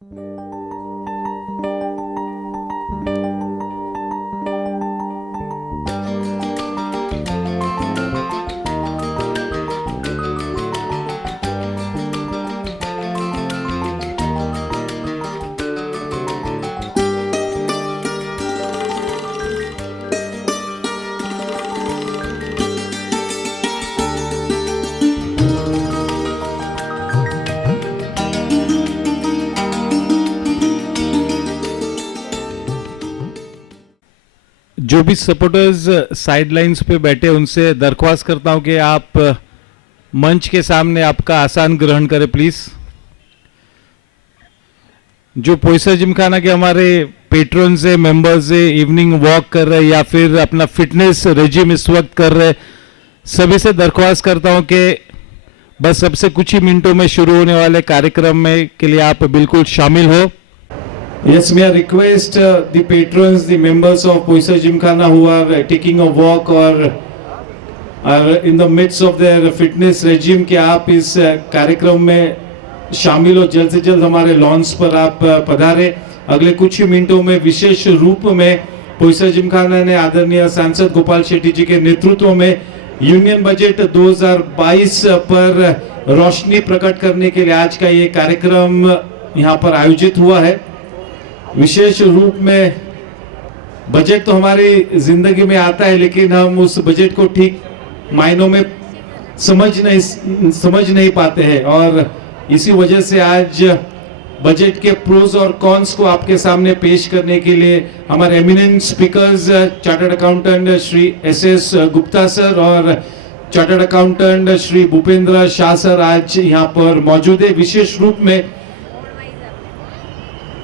जो भी supporters sidelines पे बैठे उनसे दरख्वास्त करता हूं कि आप मंच के सामने आपका आसन ग्रहण करें प्लीज। जो पोइसर जिमखाना के हमारे पेट्रन्स है, मेंबर्स है, इवनिंग वॉक कर रहे या फिर अपना फिटनेस रेजिम इस वक्त कर रहे, सभी से दरख्वास्त करता हूं कि बस सबसे कुछ ही मिनटों में शुरू होने वाले कार्यक्रम में के लिए आप बिल्कुल शामिल हो। Yes, may I request the patrons, the members of Poinsur Gymkhana who are taking a walk or are in the midst of their fitness regime कि आप इस कार्यक्रम में शामिल हो, जल्द से जल्द हमारे लॉन्च पर आप पधारे। अगले कुछ ही मिनटों में विशेष रूप में पोइंसर जिमखाना ने आदरणीय सांसद गोपाल शेट्टी जी के नेतृत्व में यूनियन बजट 2022 पर रोशनी प्रकट करने के लिए आज का ये कार्यक्रम यहाँ पर आयोजित हुआ है। विशेष रूप में बजट तो हमारी जिंदगी में आता है, लेकिन हम उस बजट को ठीक मायनों में समझ नहीं पाते हैं, और इसी वजह से आज बजट के प्रोज और कॉन्स को आपके सामने पेश करने के लिए हमारे eminent speakers chartered accountant Shri S Gupta sir और chartered accountant Shri Bhupendra Shah sir आज यहाँ पर मौजूद है। विशेष रूप में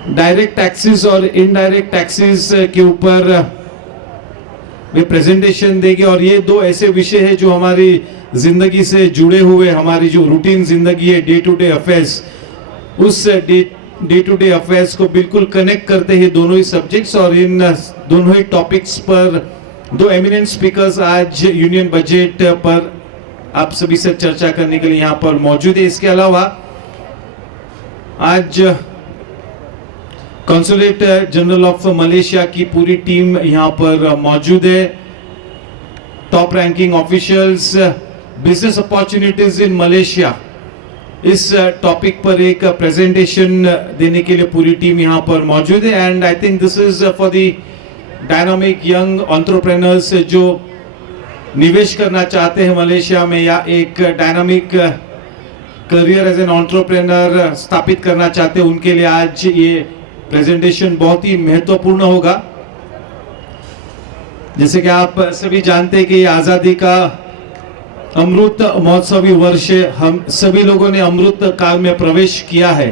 डायरेक्ट टैक्सेस और इनडायरेक्ट टैक्सेस के ऊपर वे प्रेजेंटेशन देंगे, और ये दो ऐसे विषय है जो हमारी जिंदगी से जुड़े हुए, हमारी जो रूटीन जिंदगी है, डे टू डे अफेयर्स, उस डे टू डे अफेयर्स को बिल्कुल कनेक्ट करते हैं दोनों ही सब्जेक्ट्स। और इन दोनों ही टॉपिक्स पर दो एमिनेंट स्पीकर्स आज यूनियन बजट पर आप सभी से चर्चा करने के लिए यहाँ पर मौजूद है। इसके अलावा आज कॉन्सुलेट जनरल ऑफ मलेशिया की पूरी टीम यहाँ पर मौजूद है। Top ranking officials, business opportunities in Malaysia, इस टॉपिक पर एक प्रेजेंटेशन देने के लिए पूरी टीम यहाँ पर मौजूद है। And I think this is for the dynamic young entrepreneurs जो निवेश करना चाहते हैं मलेशिया में, या एक dynamic career as an entrepreneur स्थापित करना चाहते हैं, उनके लिए आज ये प्रेजेंटेशन बहुत ही महत्वपूर्ण होगा। जैसे कि आप सभी जानते हैं कि आजादी का अमृत महोत्सवी वर्ष, हम सभी लोगों ने अमृत काल में प्रवेश किया है,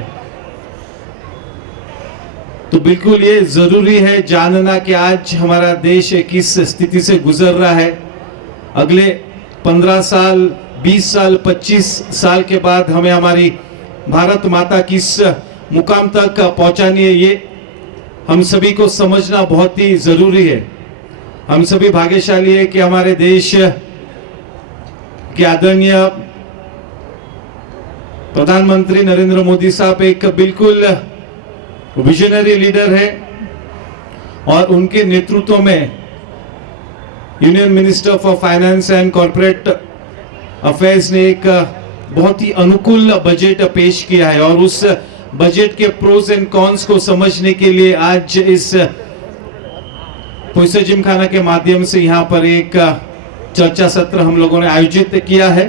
तो बिल्कुल ये जरूरी है जानना कि आज हमारा देश किस स्थिति से गुजर रहा है। अगले 15 साल, 20 साल, 25 साल के बाद हमें हमारी भारत माता किस मुकाम तक पहुंचानी है, ये हम सभी को समझना बहुत ही जरूरी है। हम सभी भाग्यशाली है कि हमारे देश के आदरणीय प्रधानमंत्री नरेंद्र मोदी साहब एक बिल्कुल विजनरी लीडर है, और उनके नेतृत्व में union minister for finance and corporate affairs ने एक बहुत ही अनुकूल बजट पेश किया है। और उस बजट के प्रोज एंड कॉन्स को समझने के लिए आज इस पोइंसर जिमखाना के माध्यम से यहाँ पर एक चर्चा सत्र हम लोगों ने आयोजित किया है।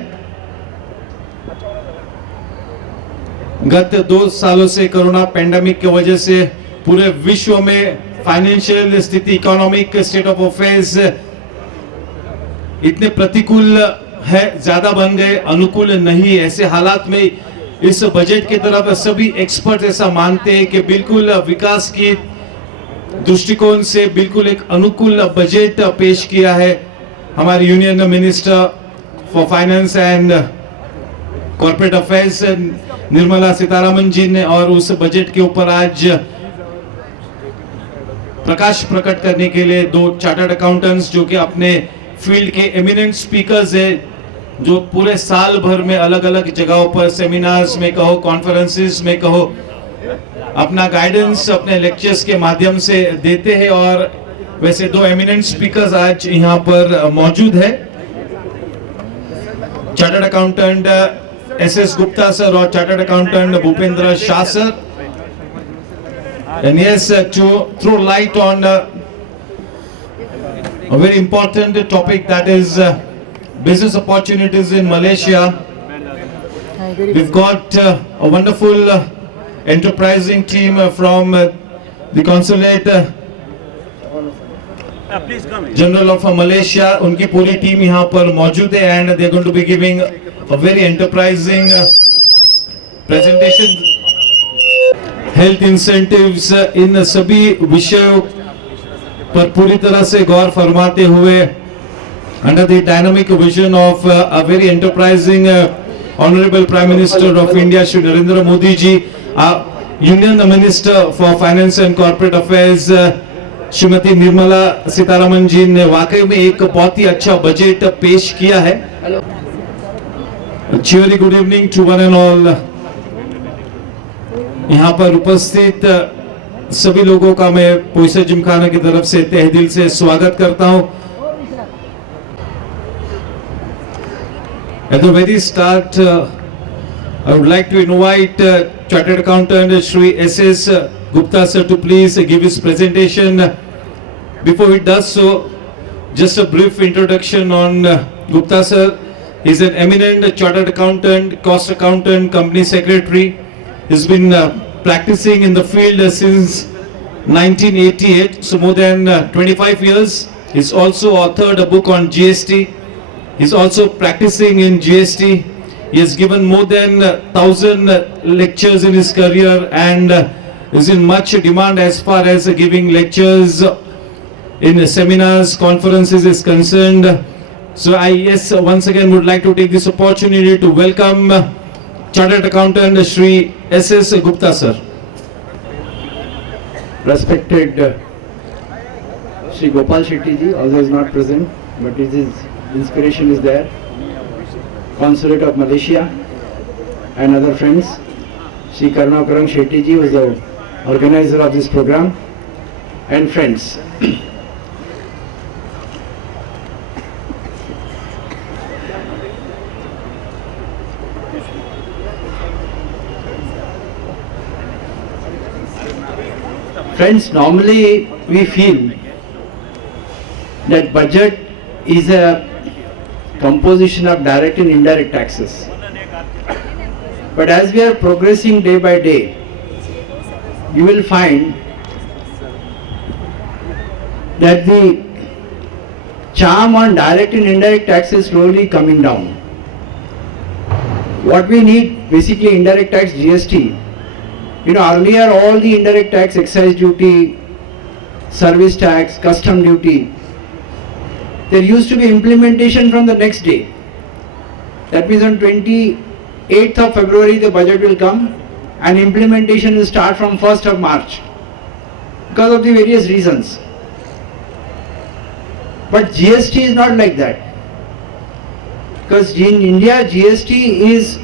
गत 2 सालों से कोरोना पैंडेमिक की वजह से पूरे विश्व में फाइनेंशियल स्थिति, इकोनॉमिक स्टेट ऑफ अफेयर्स इतने प्रतिकूल है, ज्यादा बन गए, अनुकूल नहीं। ऐसे हालात में इस बजट की तरफ सभी एक्सपर्ट ऐसा मानते हैं कि बिल्कुल विकास की दृष्टिकोण से बिल्कुल एक अनुकूल बजट पेश किया है हमारे union minister for finance and corporate affairs Nirmala Sitharaman ji ने। और उस बजट के ऊपर आज प्रकाश प्रकट करने के लिए 2 चार्टर्ड अकाउंटेंट्स जो कि अपने फील्ड के एमिनेंट स्पीकर्स है, जो पूरे साल भर में अलग अलग जगहों पर सेमिनार्स में कहो, कॉन्फ्रेंसेस में कहो, अपना गाइडेंस अपने लेक्चर्स के माध्यम से देते हैं। और वैसे दो एमिनेंट स्पीकर्स आज यहाँ पर मौजूद है, chartered accountant S Gupta sir और chartered accountant Bhupendra Shah sir. And yes, to throw light on a very important topic, that is business opportunities in Malaysia. We've got a wonderful enterprising team from the Consulate General of Malaysia. उनकी पूरी team यहाँ पर मौजूद है and they're going to be giving a very enterprising presentation. Health incentives इन सभी विषयों पर पूरी तरह से गौर फरमाते हुए under the dynamic vision of a very enterprising honourable prime minister of India Shri Narendra Modi ji, union minister for finance and corporate affairs Shrimati Nirmala Sitharaman ji ने वाकई में एक बहुत ही अच्छा बजट पेश किया है। Cheery good evening to one and all. यहाँ पर उपस्थित सभी लोगों का मैं पोइंसर जिमखाना की तरफ से तहे दिल से स्वागत करता हूं। At the very start, I would like to invite Chartered Accountant Shri S.S. Gupta sir to please give his presentation. Before he does so, just a brief introduction on Gupta sir. He is an eminent Chartered Accountant, Cost Accountant, Company Secretary. He's been practicing in the field since 1988, so more than 25 years. He's also authored a book on GST. He's also practicing in GST. He has given more than 1,000 lectures in his career and is in much demand as far as giving lectures in seminars, conferences is concerned. So I once again would like to take this opportunity to welcome Chartered Accountant Shri S.S. Gupta sir. Respected Shri Gopal Shetty ji, although is not present, but his inspiration is there. Consulate of Malaysia and other friends. Shri Karnakarang Shetty ji was the organizer of this program, and friends. Friends, normally we feel that budget is a composition of direct and indirect taxes. But as we are progressing day by day, you will find that the charm on direct and indirect tax is slowly coming down. What we need, basically indirect tax, GST. Earlier all the indirect tax, excise duty, service tax, custom duty, there used to be implementation from the next day. That means on 28th of February the budget will come and implementation will start from 1st of March because of the various reasons. But GST is not like that, because in India GST is,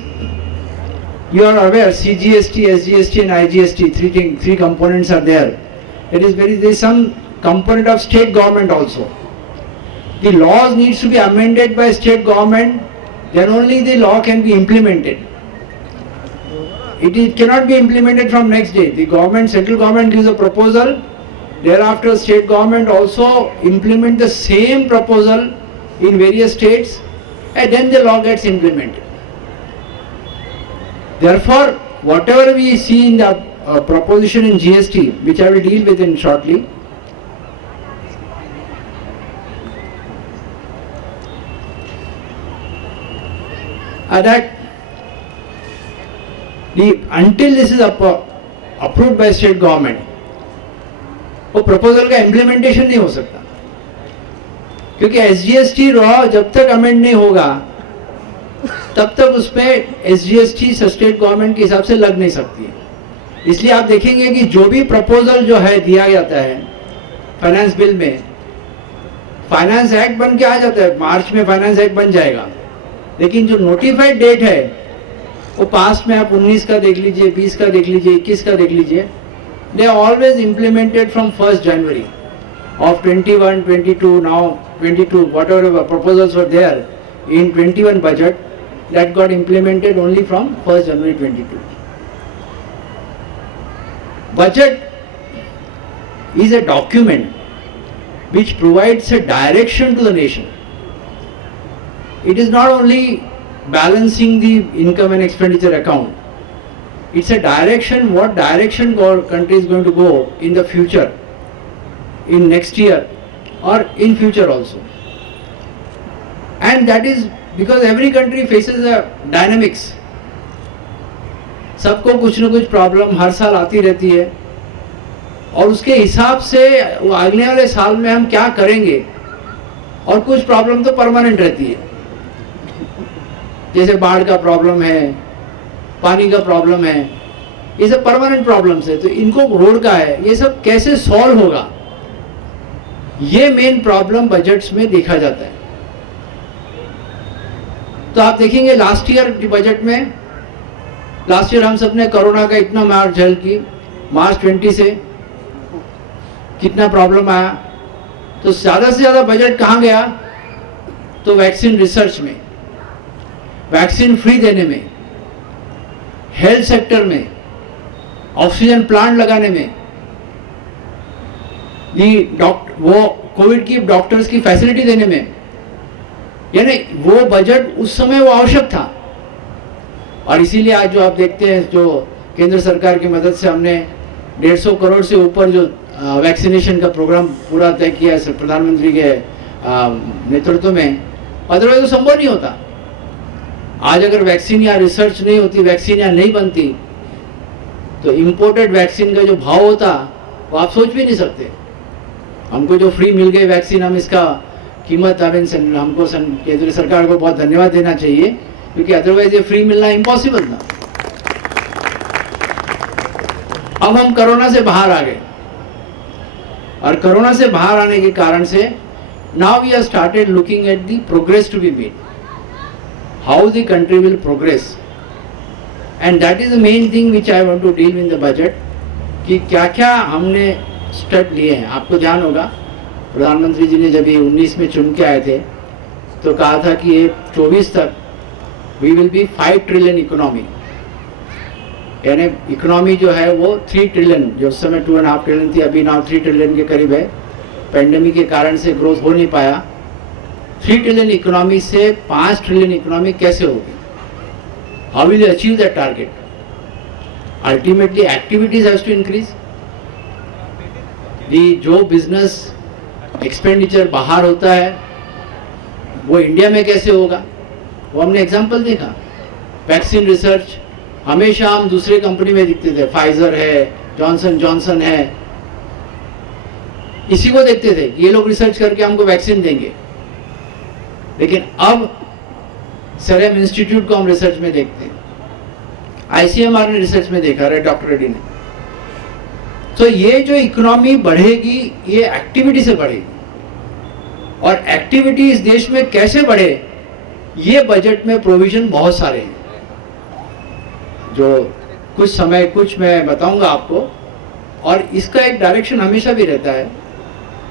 you are aware, CGST, SGST and IGST, three components are there. There is some component of state government also. The laws needs to be amended by state government, then only the law can be implemented. It cannot be implemented from next day. The government, central government gives a proposal, thereafter state government also implement the same proposal in various states, and then the law gets implemented. Therefore, whatever we see in the proposition in GST, which I will deal with in shortly, that until this is approved by state government, वो proposal का implementation नहीं हो सकता, क्योंकि SGST law जब तक amend नहीं होगा तब तक उसमें SGST स्टेट गवर्नमेंट के हिसाब से लग नहीं सकती है। इसलिए आप देखेंगे कि जो भी प्रपोजल जो है दिया जाता है फाइनेंस बिल में, फाइनेंस एक्ट बन के आ जाता है, मार्च में फाइनेंस एक्ट बन जाएगा, लेकिन जो नोटिफाइड डेट है वो पास्ट में आप 19 का देख लीजिए, 20 का देख लीजिए, 21 का देख लीजिए, they are always implemented from 1st January of 21, 22, now 22, whatever proposals were there in 21 budget that got implemented only from 1st January 22. Budget is a document which provides a direction to the nation. It is not only balancing the income and expenditure account. It's a direction, what direction country is going to go in the future, in next year or in future also. And that is because every country faces a dynamics. सबको कुछ न कुछ problem हर साल आती रहती है और उसके हिसाब से वो अगले वाले साल में हम क्या करेंगे, और कुछ प्रॉब्लम तो परमानेंट रहती है, जैसे बाढ़ का प्रॉब्लम है, पानी का प्रॉब्लम है, ये सब परमानेंट प्रॉब्लम्स है। तो इनको रोड का है, ये सब कैसे सॉल्व होगा, ये मेन प्रॉब्लम बजट्स में देखा जाता है। तो आप देखेंगे लास्ट ईयर बजट में, लास्ट ईयर हम सब ने कोरोना का इतना मार झेल की, मार्च 20 से कितना प्रॉब्लम आया, तो ज़्यादा से ज़्यादा बजट कहाँ गया, तो वैक्सीन रिसर्च में, वैक्सीन फ्री देने में, हेल्थ सेक्टर में, ऑक्सीजन प्लांट लगाने में, वो कोविड की डॉक्टर्स की फैसिलिटी देने में। यानी वो बजट उस समय वो आवश्यक था, और इसीलिए आज जो आप देखते हैं, जो केंद्र सरकार की मदद से हमने 150 करोड़ से ऊपर जो वैक्सीनेशन का प्रोग्राम पूरा तय किया है प्रधानमंत्री के नेतृत्व में, अदरवाइज तो संभव नहीं होता। आज अगर वैक्सीन या रिसर्च नहीं होती, वैक्सीन या नहीं बनती, तो इम्पोर्टेड वैक्सीन का जो भाव होता वो आप सोच भी नहीं सकते। हमको जो फ्री मिल गई वैक्सीन, हम इसका कीमत हमको केंद्र सरकार को बहुत धन्यवाद देना चाहिए, क्योंकि अदरवाइज ये फ्री मिलना इम्पॉसिबल था। अब हम कोरोना से बाहर आ गए, और कोरोना से बाहर आने के कारण से now we are started looking at the progress to be made, how the country will progress, and that is the main thing which I want to deal in the budget, कि क्या क्या हमने स्टेप लिए हैं। आपको ध्यान होगा प्रधानमंत्री जी ने जब ये 19 में चुन के आए थे तो कहा था कि ये 24 तक we will be 5 trillion economy, यानी इकोनॉमी जो है वो 3 ट्रिलियन, जो उस समय 2.5 ट्रिलियन थी, अभी नाउ 3 ट्रिलियन के करीब है। पेंडेमिक के कारण से ग्रोथ हो नहीं पाया। 3 ट्रिलियन इकोनॉमी से 5 ट्रिलियन इकोनॉमी कैसे होगी, how will you achieve that target? Ultimately activities has to increase. जो बिजनेस एक्सपेंडिचर बाहर होता है वो इंडिया में कैसे होगा, वो हमने एग्जांपल देखा। वैक्सीन रिसर्च हमेशा हम दूसरे कंपनी में दिखते थे, फाइजर है, जॉनसन है, इसी को देखते थे ये लोग रिसर्च करके हमको वैक्सीन देंगे। लेकिन अब सेरम इंस्टीट्यूट को हम रिसर्च में देखते हैं, आईसीएमआर ने रिसर्च में देखा, डॉक्टर रेड्डी ने। तो ये जो इकोनॉमी बढ़ेगी ये एक्टिविटी से बढ़ेगी, और एक्टिविटी इस देश में कैसे बढ़े, ये बजट में प्रोविजन बहुत सारे हैं, जो कुछ मैं बताऊंगा आपको। और इसका एक डायरेक्शन हमेशा भी रहता है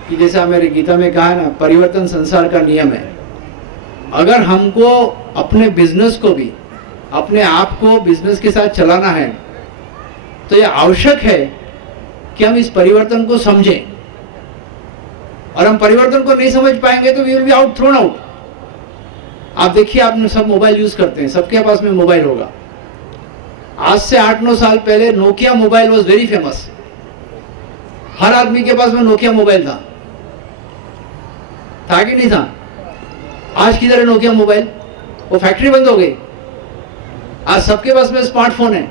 कि जैसा मेरे गीता में कहा है ना, परिवर्तन संसार का नियम है। अगर हमको अपने बिजनेस को भी, अपने आप को बिजनेस के साथ चलाना है, तो ये आवश्यक है कि हम इस परिवर्तन को समझें, और हम परिवर्तन को नहीं समझ पाएंगे तो we will be out, thrown out. आप देखिए, आपने सब मोबाइल यूज करते हैं, सबके पास में मोबाइल होगा। आज से 8-9 साल पहले Nokia mobile was very famous, हर आदमी के पास में नोकिया मोबाइल था कि नहीं था? आज किधर है नोकिया मोबाइल? वो फैक्ट्री बंद हो गई। आज सबके पास में स्मार्टफोन है।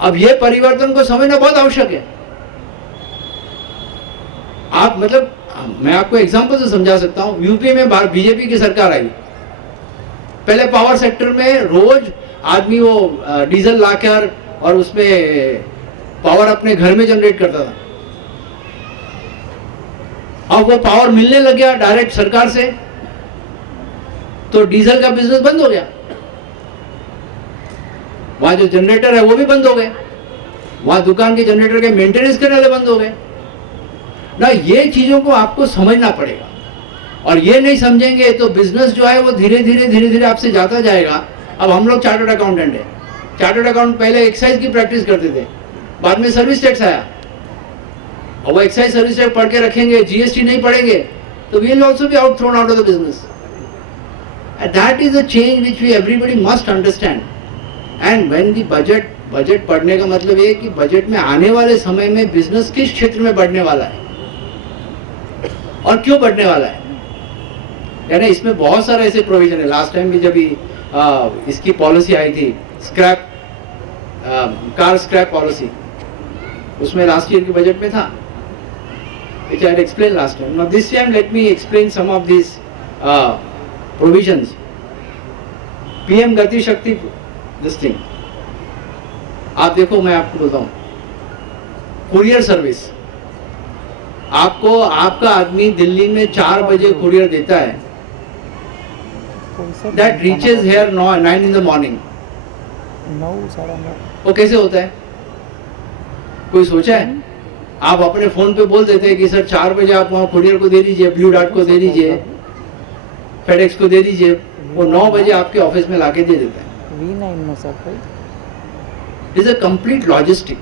अब ये परिवर्तन को समझना बहुत आवश्यक है। आप मैं आपको एग्जांपल से समझा सकता हूं। यूपी में बीजेपी की सरकार आई, पहले पावर सेक्टर में रोज आदमी वो डीजल लाकर और उसमें पावर अपने घर में जनरेट करता था। अब वो पावर मिलने लग गया डायरेक्ट सरकार से, तो डीजल का बिजनेस बंद हो गया। वहां जो जनरेटर है वो भी बंद हो गए, वहां दुकान के जनरेटर के मेंटेनेंस करने वाले बंद हो गए ना। ये चीजों को आपको समझना पड़ेगा, और ये नहीं समझेंगे तो बिजनेस जो है वो धीरे धीरे आपसे जाता जाएगा। अब हम लोग चार्टर्ड अकाउंटेंट है, चार्टर्ड अकाउंट पहले एक्साइज की प्रैक्टिस करते थे, बाद में सर्विस टैक्स आया, और वो एक्साइज सर्विस टैक्स पढ़ के रखेंगे, जीएसटी नहीं पढ़ेंगे तो we will also be out thrown out of the business. That is a change which we everybody must understand. And when the budget पढ़ने का मतलब ये कि बजट में आने वाले समय में बिजनेस किस क्षेत्र में बढ़ने वाला है और क्यों बढ़ने वाला है। यानी इसमें बहुत सारे ऐसे प्रोविजन है। लास्ट टाइम भी जब इसकी पॉलिसी आई थी, स्क्रैप कार स्क्रैप पॉलिसी, उसमें लास्ट ईयर के बजट में था, which I had explained last time. Now this time let me explain some of these provisions. PM गति शक्ति this thing. आप देखो, मैं आपको बोलता हूँ, कुरियर सर्विस, आपको आपका आदमी दिल्ली में 4 बजे कुरियर देता है, that reaches here 9 in the morning. वो कैसे होता है, कोई सोचा है? आप अपने फोन पे बोल देते हैं कि सर 4 बजे आप वहाँ कुरियर को दे दीजिए, ब्लू डार्ट को दे दीजिए, फेडेक्स को दे दीजिए, वो 9 बजे आपके ऑफिस में लाके दे देता है। इज अ कंप्लीट लॉजिस्टिक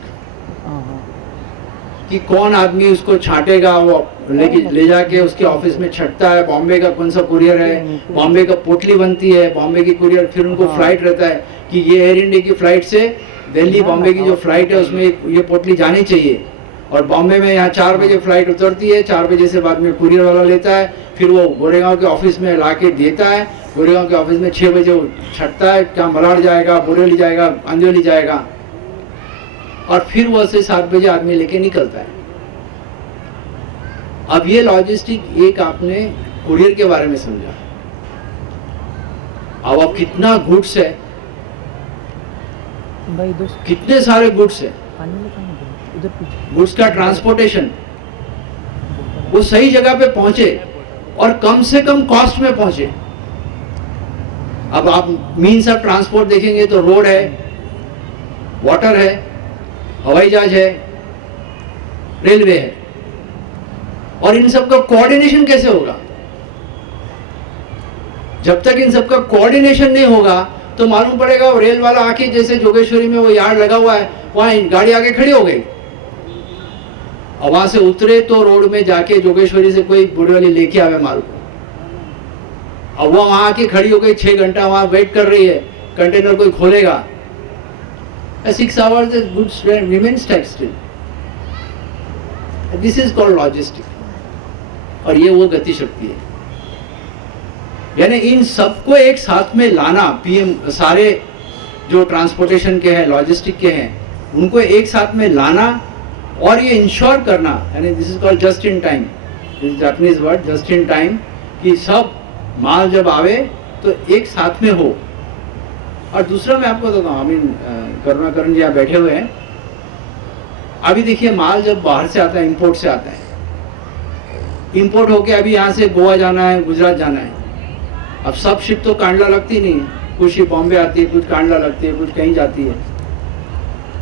कि कौन आदमी उसको छांटेगा, वो ले जाके उसके ऑफिस में छटता है, बॉम्बे का कौन सा कुरियर है, बॉम्बे का पोटली बनती है, बॉम्बे की कुरियर, फिर उनको फ्लाइट रहता है कि ये एयर इंडिया की फ्लाइट से दिल्ली बॉम्बे की जो फ्लाइट है उसमें ये पोटली जानी चाहिए, और बॉम्बे में यहाँ 4 बजे फ्लाइट उतरती है, 4 बजे से बाद में कुरियर वाला लेता है, फिर वो गोरेगांव के ऑफिस में लाके देता है, गोरेगांव के ऑफिस में 6 बजे वो छटता है, क्या मलाड जाएगा, बोरेली जाएगा, अंजोली जाएगा, और फिर वो से 7 बजे आदमी लेके निकलता है। अब ये लॉजिस्टिक एक आपने कुरियर के बारे में समझा। अब कितना गुड्स है, कितने सारे गुड्स है, गुड्स का ट्रांसपोर्टेशन, वो सही जगह पे पहुंचे और कम से कम कॉस्ट में पहुंचे। अब आप मीन्स ऑफ ट्रांसपोर्ट देखेंगे तो रोड है, वाटर है, हवाई जहाज है, रेलवे है, और इन सब का कोऑर्डिनेशन कैसे होगा? जब तक इन सब का कोऑर्डिनेशन नहीं होगा तो मालूम पड़ेगा वो रेल वाला आके, जैसे जोगेश्वरी में वो यार्ड लगा हुआ है, वहां गाड़ी आके खड़ी हो गई, और वहां से उतरे तो रोड में जाके जोगेश्वरी से कोई बुढ़ी वाली लेके आवे माल को, और वो वहां आके खड़ी हो गई, 6 घंटा वहां वेट कर रही है, कंटेनर कोई खोलेगा, 6 hours the goods remains textile. This is called logistic. और ये वो गति शक्ति है। यानी इन सबको एक साथ में लाना, पीएम सारे जो ट्रांसपोर्टेशन के हैं, लॉजिस्टिक के हैं, उनको एक साथ में लाना और ये इंश्योर करना, यानी this is called just in time, this Japanese word just in time, कि सब माल जब आवे तो एक साथ में हो। और दूसरा मैं आपको बताता हूँ, करुणाकरण जी यहाँ बैठे हुए हैं, अभी देखिए माल जब बाहर से आता है, इंपोर्ट से आता है, इंपोर्ट होके अभी यहाँ से गोवा जाना है, गुजरात जाना है, अब सब शिप तो कांडला लगती नहीं है, कुछ शिप बॉम्बे आती है, कुछ कांडला लगती है, कुछ कहीं जाती है।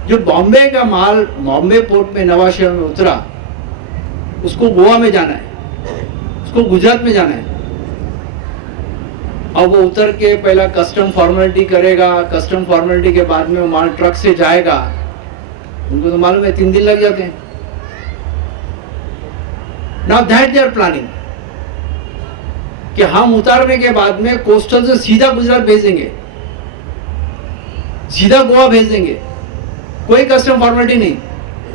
जो बॉम्बे का माल बॉम्बे पोर्ट में नवा शहर में उतरा, उसको गोवा में जाना है, उसको गुजरात में जाना है, अब वो उतर के पहला कस्टम फॉर्मेलिटी करेगा, कस्टम फॉर्मेलिटी के बाद में वो माल ट्रक से जाएगा, उनको तो मालूम है 3 दिन लग जाते हैं। Now that they are planning कि हम उतारने के बाद में कोस्टल से सीधा गुजरात भेजेंगे, सीधा गोवा भेज देंगे, कोई कस्टम फॉर्मेलिटी नहीं,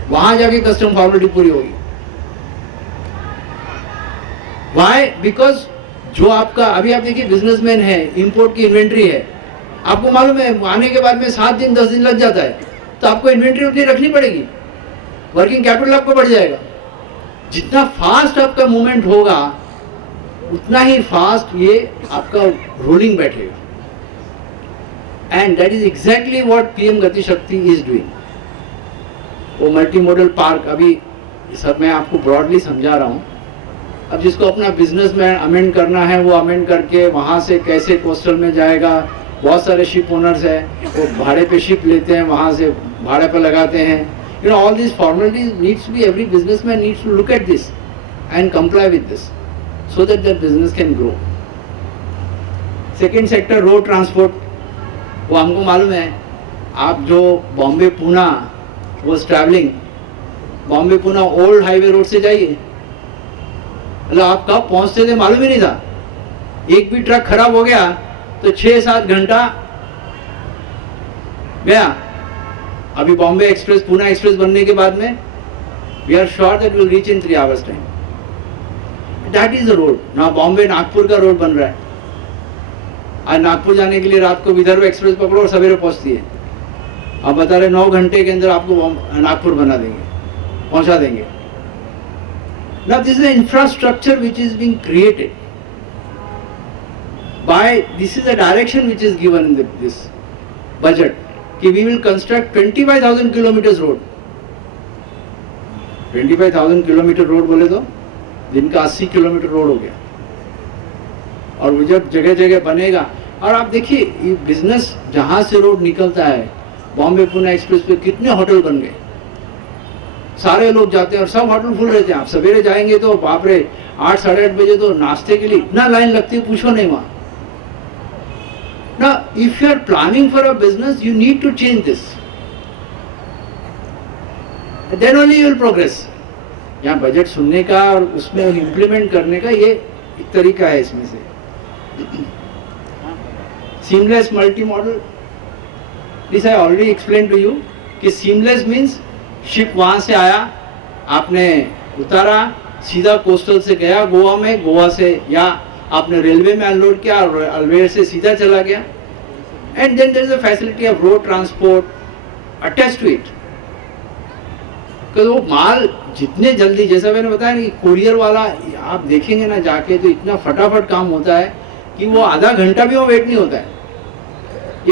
वहां जाके कस्टम फॉर्मेलिटी पूरी होगी। व्हाई? बिकॉज जो आपका अभी आप देखिए बिजनेसमैन है, इंपोर्ट की इन्वेंट्री है, आपको मालूम है आने के बाद में 7 दिन 10 दिन लग जाता है, तो आपको इन्वेंट्री उतनी रखनी पड़ेगी, वर्किंग कैपिटल आपको बढ़ जाएगा। जितना फास्ट आपका मूवमेंट होगा उतना ही फास्ट ये आपका रोलिंग बैठेगा, and that is exactly what PM गति शक्ति इज डूइंग। वो मल्टी मॉडल पार्क, अभी सब मैं आपको ब्रॉडली समझा रहा हूँ। अब जिसको अपना बिजनेस में अमेंड करना है वो अमेंड करके वहाँ से कैसे कोस्टल में जाएगा, बहुत सारे शिप ओनर्स हैं, वो भाड़े पे शिप लेते हैं, वहाँ से भाड़े पे लगाते हैं. You know, all these formalities needs to be, every businessman needs to look at this and comply with this so that their business can grow. Second sector, road transport. वो हमको मालूम है, आप जो Bombay Poona was traveling, Bombay Poona old highway road से जाइए, मतलब आप कब पहुंचते थे मालूम ही नहीं था. एक भी ट्रक खराब हो गया तो 6-7 घंटा गया. अभी बॉम्बे एक्सप्रेस, पूना एक्सप्रेस बनने के बाद में we are sure that will reach in 3 hours time. That is the road. ना बॉम्बे नागपुर का रोड बन रहा है. आज नागपुर जाने के लिए रात को विदर्भ एक्सप्रेस पकड़ो और सवेरे पहुंचती है. आप बता रहे 9 घंटे के अंदर आपको नागपुर बना देंगे, पहुंचा देंगे. Now this is the infrastructure which is being created by, this is the direction which is given in this budget, कि we will construct 25,000 kilometers road. 25,000 kilometre road बोले तो दिन का 80 किलोमीटर रोड हो गया. और वो जब जगह जगह बनेगा, और आप देखिए ये बिजनेस जहाँ से रोड निकलता है, बॉम्बे पुणे एक्सप्रेस पे कितने होटल बन गए. सारे लोग जाते हैं और सब होटल फुल रहते हैं. आप सवेरे जाएंगे तो बाप रे 8-8:30 बजे तो नाश्ते के लिए इतना लाइन लगती है, पूछो नहीं वहाँ. Now, if you are planning for a business, you need to change this. Then only you will progress. यहाँ बजट सुनने का और उसमें इम्प्लीमेंट करने का ये एक तरीका है इसमें से. Seamless multi model. This I already explained to you कि seamless means शिप वहाँ से आया, आपने उतारा, सीधा कोस्टल से गया गोवा में, गोवा से या आपने रेलवे में अनलोड किया और रेलवे से सीधा चला गया. And then there is a facility of road transport attached to it. वो माल जितने जल्दी, जैसा मैंने बताया ना, कुरियर वाला आप देखेंगे ना जाके तो इतना फटाफट काम होता है कि वो आधा घंटा भी वो वेट नहीं होता है.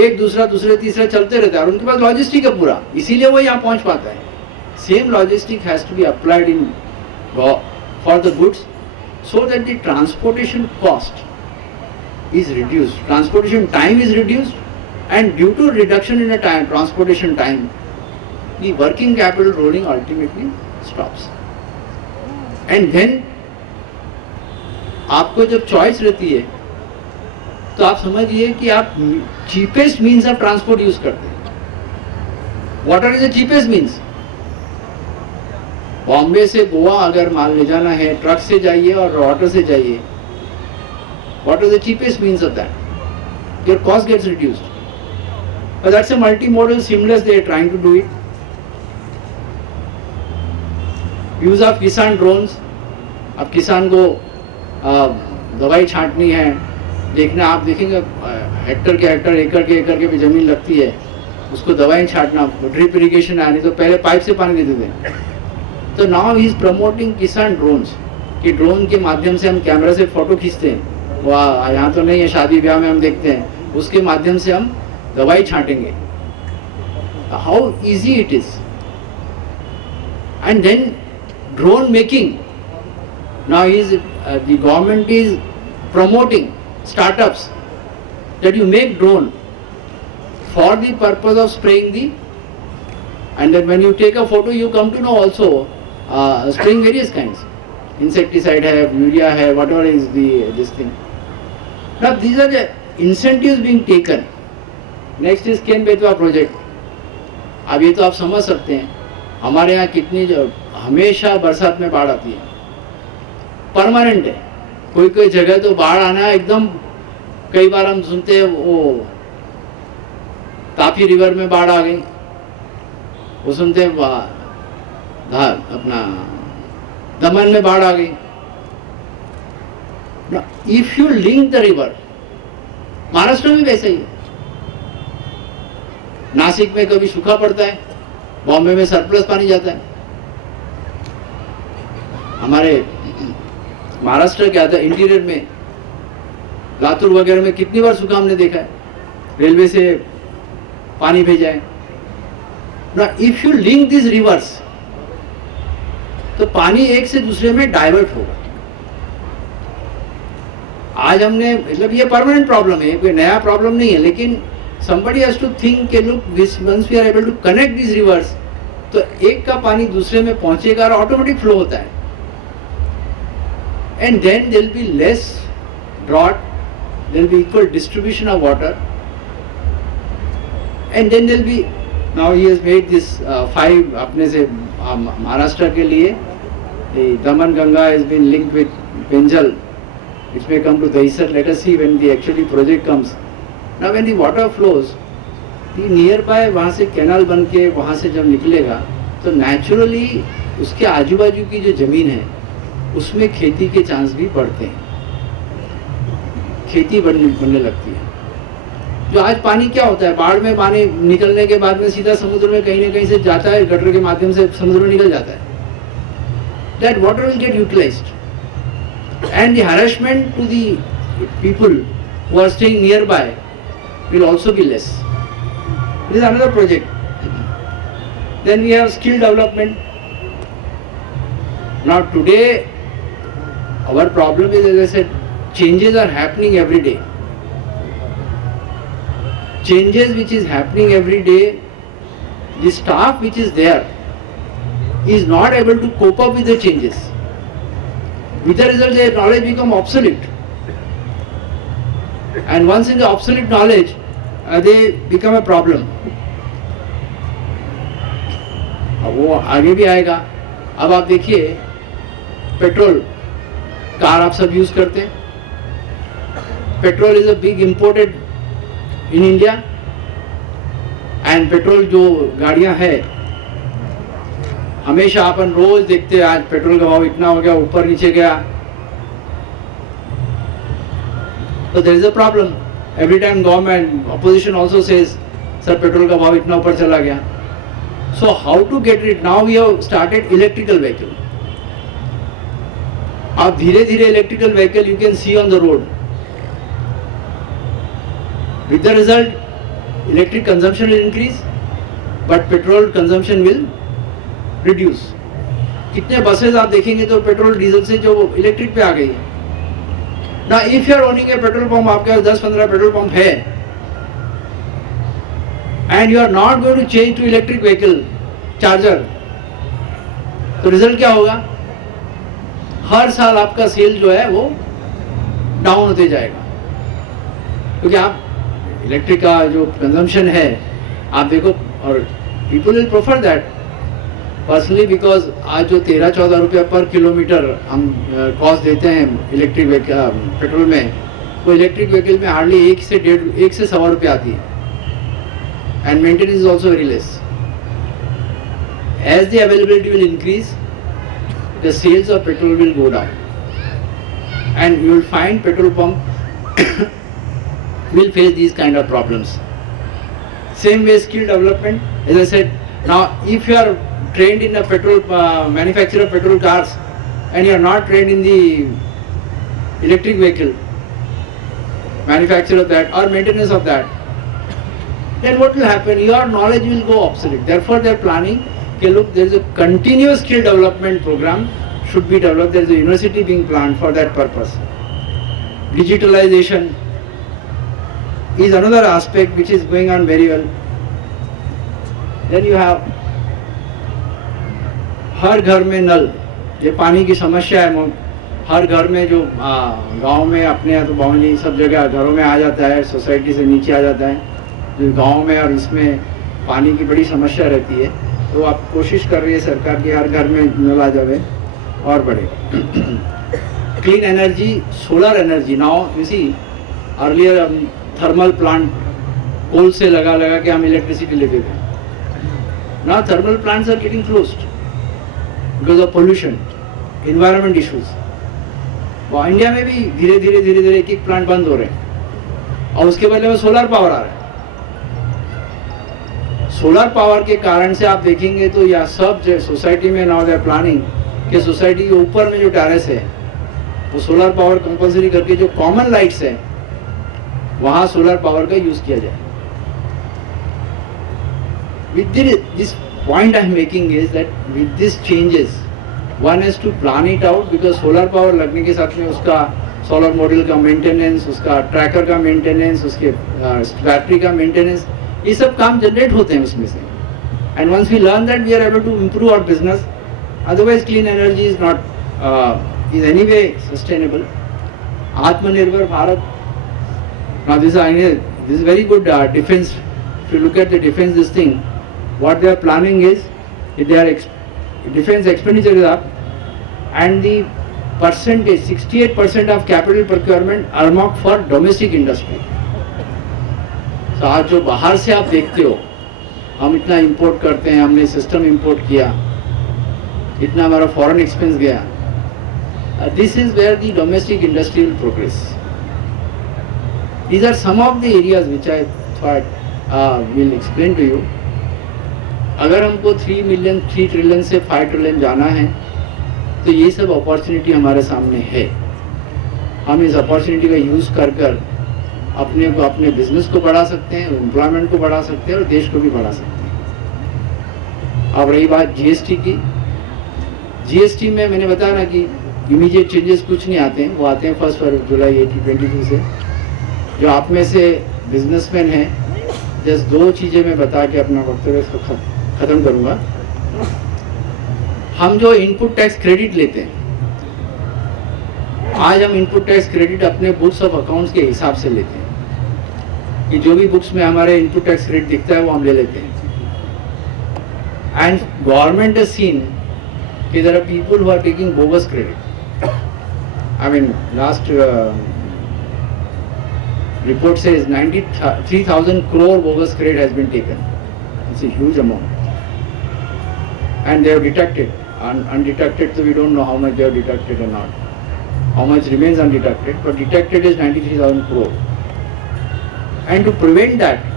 एक दूसरा दूसरे तीसरा चलते रहता है और उनके पास लॉजिस्टिक है पूरा, इसीलिए वो यहाँ पहुँच पाता है. Same logistic has to be applied in for the goods so that the transportation cost is reduced, transportation time is reduced, and due to reduction in the time, transportation time, the working capital rolling ultimately stops. And then आपको जब choice रहती है तो आप समझिए कि आप cheapest means of transport use करते हैं. What are the cheapest means? Bombay से गोवा अगर माल ले जाना है, ट्रक से जाइए और वाटर से जाइए. What is the cheapest means of that? Your cost gets reduced. But that's a multi model seamless they are trying to do it. Use of kisan drones. अब किसान को दवाई छांटनी है, देखना, आप देखेंगे हेक्टर के हेक्टर, एकड़ के भी जमीन लगती है, उसको दवाई छांटना, ड्रिप इरिगेशन आया, नहीं तो पहले पाइप से पानी देते थे. तो नाउ ही इज प्रमोटिंग किसान ड्रोन्स, कि ड्रोन के माध्यम से हम कैमरा से फोटो खींचते हैं, वाह यहाँ तो नहीं है, शादी ब्याह में हम देखते हैं, उसके माध्यम से हम दवाई छांटेंगे. How easy it is. And then drone making. Now is the government is promoting startups that you make drone for the purpose of spraying the, and then when you take a photo you come to know also spraying various kinds, insecticide hai, urea hai, whatever is the this thing. Now these are the incentives being taken. Next is Ken Betwa project. अब ये तो आप समझ सकते हैं हमारे यहाँ कितनी हमेशा बरसात में बाढ़ आती है, परमानेंट है. कोई कोई जगह तो बाढ़ आना एकदम, कई बार हम सुनते हैं वो तापी रिवर में बाढ़ आ गई, वो सुनते हैं अपना दमन में बाढ़ आ गई. If you link the river, Maharashtra में वैसे ही है. नासिक में कभी सूखा पड़ता है, बॉम्बे में सरप्लस पानी जाता है. हमारे महाराष्ट्र क्या था, इंटीरियर में लातूर वगैरह में कितनी बार सूखा हमने देखा है, रेलवे से पानी भेजा है ना. If you link this reverse तो पानी एक से दूसरे में डाइवर्ट होगा. आज हमने मतलब ये परमानेंट प्रॉब्लम है, कोई नया प्रॉब्लम नहीं है, लेकिन somebody has to think कि look once we are able to connect these rivers, तो एक का पानी दूसरे में पहुंचेगा और ऑटोमेटिक फ्लो होता है, and then there will be less drought, there will be equal distribution of water, and then there will be, now he has made this 5 अपने से महाराष्ट्र के लिए, the Daman Ganga has been linked with Benjal, which may come to Dahisar. Let us see when the actually project comes. Now when the water flows, the nearby वहाँ से canal बन के वहाँ से जब निकलेगा तो नेचुरली उसके आजू बाजू की जो ज़मीन है उसमें खेती के चांस भी बढ़ते हैं, खेती बनने लगती है। जो आज पानी क्या होता है, बाढ़ में पानी निकलने के बाद में सीधा समुद्र में कहीं ना कहीं से जाता है, गटर के माध्यम से समुद्र में निकल जाता है। That water will get utilized, and the harassment to the people who are staying nearby will also be less. This is another project. Then we have skill development. Now today our problem is, as I said, changes are happening every day. Changes which is happening every day, the staff which is there is not able to cope up with the changes. With the result, their knowledge become obsolete. And once in the obsolete knowledge, they become a problem. अब वो आगे भी आएगा। अब आप देखिए, petrol car आप सब यूज करते हैं। Petrol is a big imported in India, and petrol जो गाड़ियां हैं हमेशा अपन रोज देखते हैं, आज पेट्रोल का भाव इतना हो गया, ऊपर नीचे गया, तो there is a problem. Every time government opposition also says sir petrol का भाव इतना ऊपर चला गया। So how to get it? Now we have started electrical vehicle. अब धीरे धीरे electrical vehicle you can see on the road, with the result electric consumption will increase but petrol consumption will reduce. कितने buses आप देखेंगे तो petrol diesel से जो electric पे आ गई है ना। If you are owning a petrol pump, आपके पास 10-15 पेट्रोल पंप है and you are not going to change to electric vehicle charger, तो रिजल्ट क्या होगा? हर साल आपका सेल जो है वो डाउन होते जाएगा, क्योंकि आप इलेक्ट्रिक का जो कंजम्पशन है आप देखो, और people will prefer that personally, because आज जो 13-14 रुपये पर किलोमीटर हम कॉस्ट देते हैं इलेक्ट्रिक पेट्रोल में, वो इलेक्ट्रिक व्हीकल में हार्डली 1 से 1.25 रुपये आती है, and maintenance is also very less. As the availability will increase, the sales of petrol will go down, and you will find petrol pump will face these kind of problems. Same way skill development, as I said, now if you are trained in a petrol manufacturer of petrol cars and you are not trained in the electric vehicle manufacture of that or maintenance of that, then what will happen? Your knowledge will go obsolete. Therefore they are planning, okay, look, there is a continuous skill development program should be developed. There is a university being planned for that purpose. Digitalization is another aspect which is going on very well. Then you have हर घर में नल, ये पानी की समस्या है, हर घर में जो गांव में अपने या तो बावली सब जगह घरों में आ जाता है, सोसाइटी से नीचे आ जाता है, जो गांव में और इसमें पानी की बड़ी समस्या रहती है। तो आप कोशिश कर रही है सरकार की हर घर में नल आ जाए और बढ़े। Clean energy, solar energy, now you see earlier thermal plant coal से लगा के हम इलेक्ट्रिसिटी लेते थे। Now thermal plants are getting closed because of pollution, environment issues. वो इंडिया में भी धीरे धीरे एक प्लांट बंद हो रहे हैं और उसके बदले में सोलर पावर आ रहा है। सोलर पावर के कारण से आप देखेंगे तो या सब सोसाइटी में नाउ दे आर प्लानिंग कि सोसाइटी के ऊपर में जो टेरेस है वो सोलर पावर कंपल्सरी करके जो कॉमन लाइट्स है वहां सोलर पावर का यूज किया जाए। With this point I am making is that with these changes one has to plan it out, because solar power लगने के साथ में उसका सोलर मॉड्यूल का मेंटेनेंस, उसका ट्रैकर का मेंटेनेंस, उसके बैटरी का मेंटेनेंस, ये सब काम जनरेट होते हैं उसमें से. And once we learn that we are able to improve our business. Otherwise clean energy is not is any way sustainable. Atmanirbhar Bharat. Now this is very good defense. If you look at the defense this thing, what they are planning is, if they are defense expenditure is up, and the percentage 68% of capital procurement earmarked for domestic industry. So आज जो बाहर से आप देखते हो, हम इतना import करते हैं, हमने सिस्टम इंपोर्ट किया, इतना हमारा फॉरेन एक्सपेंस गया. This is where the domestic industry will progress. These are some of the areas which I thought will explain to you. अगर हमको 3 ट्रिलियन से 5 ट्रिलियन जाना है, तो ये सब अपॉर्चुनिटी हमारे सामने है. हम इस अपॉर्चुनिटी का यूज़ कर अपने बिजनेस को बढ़ा सकते हैं, एम्प्लॉयमेंट को बढ़ा सकते हैं और देश को भी बढ़ा सकते हैं. अब रही बात जीएसटी की. जीएसटी में मैंने बताया ना कि इमीडिएट चेंजेस कुछ नहीं आते हैं, वो आते हैं 1 जुलाई 2022 से. जो आप में से बिजनेसमैन हैं, जस्ट 2 चीज़ें मैं बता के अपना वक्तव्य ख़त्म करूँगा. हम जो इनपुट टैक्स क्रेडिट लेते हैं, आज हम इनपुट टैक्स क्रेडिट अपने बुक्स ऑफ अकाउंट्स के हिसाब से लेते हैं कि जो भी बुक्स में हमारे इनपुट टैक्स क्रेडिट दिखता है वो हम ले लेते हैं. एंड गवर्नमेंट हैज सीन कि there are people who are taking bogus credit. I mean last report says 93,000 crore bogus credit has been taken. It's a huge amount. And they have deducted. Undetected, so we don't know how much they have deducted or not. How much remains undeducted, but detected is 93,000 crore. And to prevent that,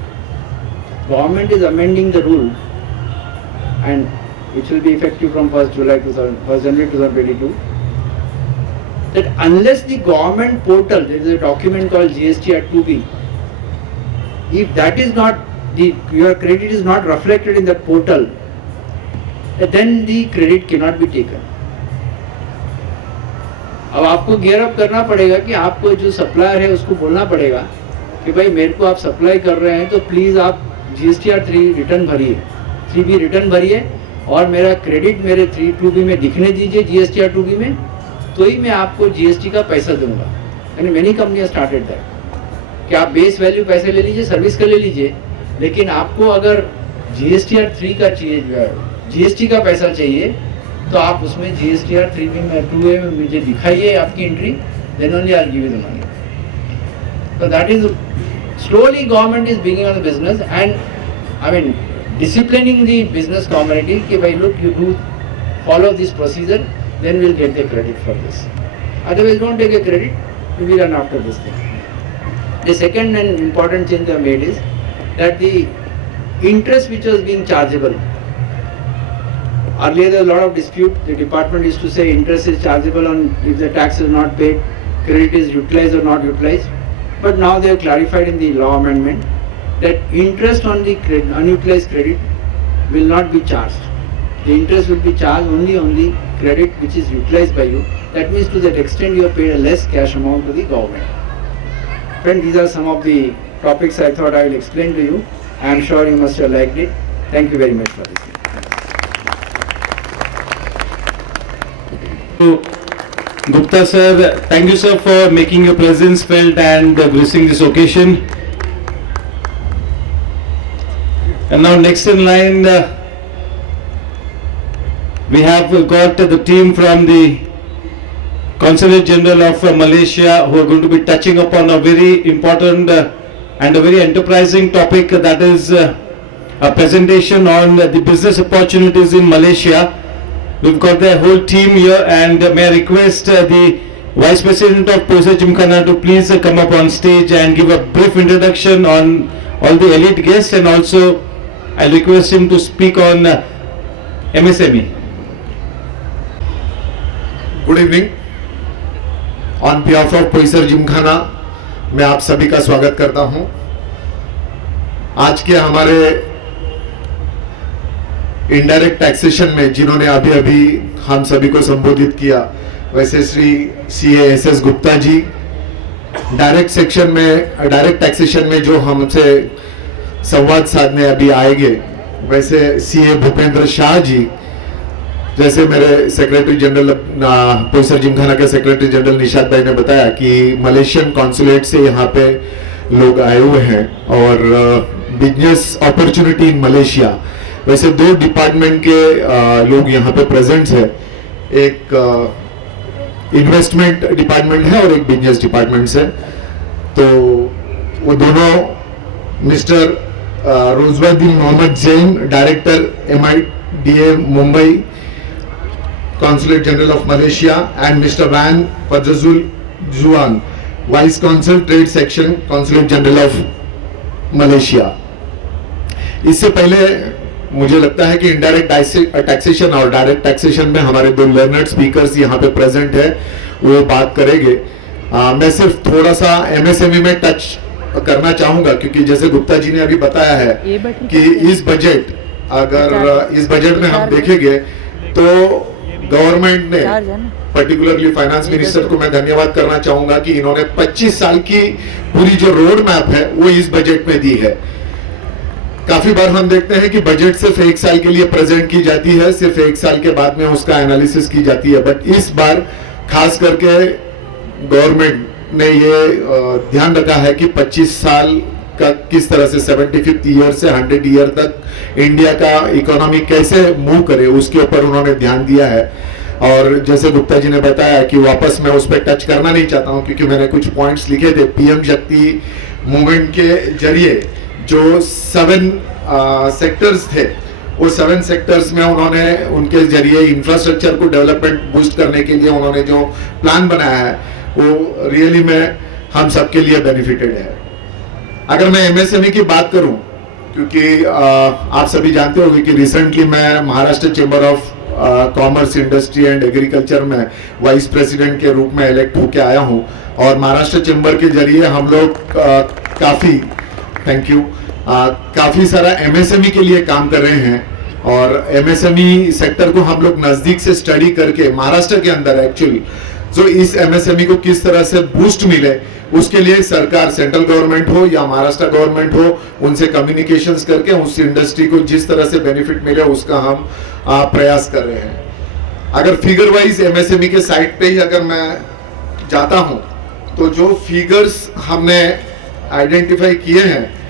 government is amending the rule, and which will be effective from 1st January 2022. That unless the government portal, there is a document called GST at 2B, if that is not, your credit is not reflected in that portal, then the credit cannot be taken. अब आपको gear up करना पड़ेगा कि आपको जो supplier है उसको बोलना पड़ेगा कि भाई मेरे को आप सप्लाई कर रहे हैं तो प्लीज़ आप GSTR 3 रिटर्न भरिए, 3B रिटर्न भरिए और मेरा क्रेडिट मेरे 2B में दिखने दीजिए GSTR 2B में, तो ही मैं आपको जीएसटी का पैसा दूंगा. यानी मेनी कंपनियां स्टार्टेड दैट कि आप बेस वैल्यू पैसे ले लीजिए, सर्विस का ले लीजिए, लेकिन आपको अगर GSTR 3 का चाहिए, जीएसटी का पैसा चाहिए, तो आप उसमें GSTR 3 में 2A में मुझे दिखाइए आपकी entry, then only I give you the money. So that is slowly government is bringing on the business and I mean disciplining the business community कि भाई look you do follow this procedure, then we'll get the credit for this. Otherwise don't take a credit, we will run after this thing. The second and important change they have made is that the interest which was being chargeable. Earlier there was a lot of dispute. The department used to say interest is chargeable on if the tax is not paid, credit is utilized or not utilized. But now they have clarified in the law amendment that interest on the unutilized credit will not be charged. The interest will be charged only on the credit which is utilized by you. That means to that extent you have paid a less cash amount to the government. Friend, these are some of the topics I thought I will explain to you. I am sure you must have liked it. Thank you very much for this. Gupta sir, thank you sir for making your presence felt and gracing this occasion. And now next in line, we have got the team from the Consulate General of Malaysia who are going to be touching upon a very important and a very enterprising topic, that is a presentation on the business opportunities in Malaysia. We've got the whole team here, and may I request the Vice President of Poinsur Gymkhana to please come up on stage and give a brief introduction on all the elite guests, and also I request him to speak on MSME. Good evening. On behalf of Poinsur Gymkhana मैं आप सभी का स्वागत करता हूं. आज के हमारे इनडायरेक्ट टैक्सेशन में जिन्होंने अभी अभी हम सभी को संबोधित किया, वैसे Shri CA SS Gupta ji, direct taxation में जो हमसे संवाद साधने अभी आएंगे, वैसे सीए भूपेंद्र शाह जी, जैसे मेरे सेक्रेटरी जनरल पोइसर जिमखाना के सेक्रेटरी जनरल निशात भाई ने बताया कि मलेशियन कॉन्सुलेट से यहाँ पे लोग आए हुए हैं और बिजनेस अपॉर्चुनिटी इन मलेशिया, वैसे 2 डिपार्टमेंट के लोग यहाँ पे प्रेजेंट है। एक इन्वेस्टमेंट डिपार्टमेंट है और एक बिजनेस डिपार्टमेंट है। तो वो दोनों mister Roswaidin Mohamed Zain, director MIDA Mumbai Consulate General of Malaysia, and Mr. Van Fadzul Zuan, Vice Consul Trade Section, Consulate General of Malaysia. इससे पहले मुझे लगता है कि इनडायरेक्ट टैक्सेशन और डायरेक्ट टैक्सेशन में हमारे 2 लर्नर्ड स्पीकर्स यहाँ पे प्रेजेंट है, वो बात करेंगे। मैं सिर्फ थोड़ा सा MSME में टच करना चाहूंगा, क्योंकि जैसे गुप्ता जी ने अभी बताया है कि इस बजट में हम देखेंगे तो गवर्नमेंट ने, पर्टिकुलरली फाइनेंस मिनिस्टर को मैं धन्यवाद करना चाहूंगा कि इन्होंने 25 साल की पूरी जो रोड मैप है वो इस बजट में दी है। काफी बार हम देखते हैं कि बजट सिर्फ 1 साल के लिए प्रेजेंट की जाती है, सिर्फ 1 साल के बाद में उसका एनालिसिस की जाती है, बट इस बार खास करके गवर्नमेंट ने ये ध्यान रखा है कि 25 साल का किस तरह से 75th ईयर से 100 ईयर तक इंडिया का इकोनॉमी कैसे मूव करे, उसके ऊपर उन्होंने ध्यान दिया है। और जैसे गुप्ता जी ने बताया कि वापस मैं उस पर टच करना नहीं चाहता हूं, क्योंकि मैंने कुछ पॉइंट्स लिखे थे। पीएम शक्ति मूवमेंट के जरिए जो 7 सेक्टर्स थे, वो 7 सेक्टर्स में उन्होंने उनके जरिए इंफ्रास्ट्रक्चर को डेवलपमेंट बूस्ट करने के लिए उन्होंने जो प्लान बनाया है वो रियली में हम सबके लिए बेनिफिटेड है। अगर मैं MSME की बात करूं, क्योंकि आप सभी जानते होंगे कि रिसेंटली मैं Maharashtra chamber of commerce, industry and agriculture में वाइस प्रेसिडेंट के रूप में इलेक्ट होके आया हूं, और महाराष्ट्र चेंबर के जरिए हम लोग काफी सारा MSME के लिए काम कर रहे हैं। और MSME सेक्टर को हम लोग नजदीक से स्टडी करके महाराष्ट्र के अंदर एक्चुअली जो इस MSME को किस तरह से बूस्ट मिले, उसके लिए सरकार, सेंट्रल गवर्नमेंट हो या महाराष्ट्र गवर्नमेंट हो, उनसे कम्युनिकेशंस करके उस इंडस्ट्री को जिस तरह से बेनिफिट मिले उसका हम प्रयास कर रहे हैं। अगर फिगर वाइज MSME के साइट पे ही अगर मैं जाता हूं, तो जो फिगर्स हमने आइडेंटिफाई किए हैं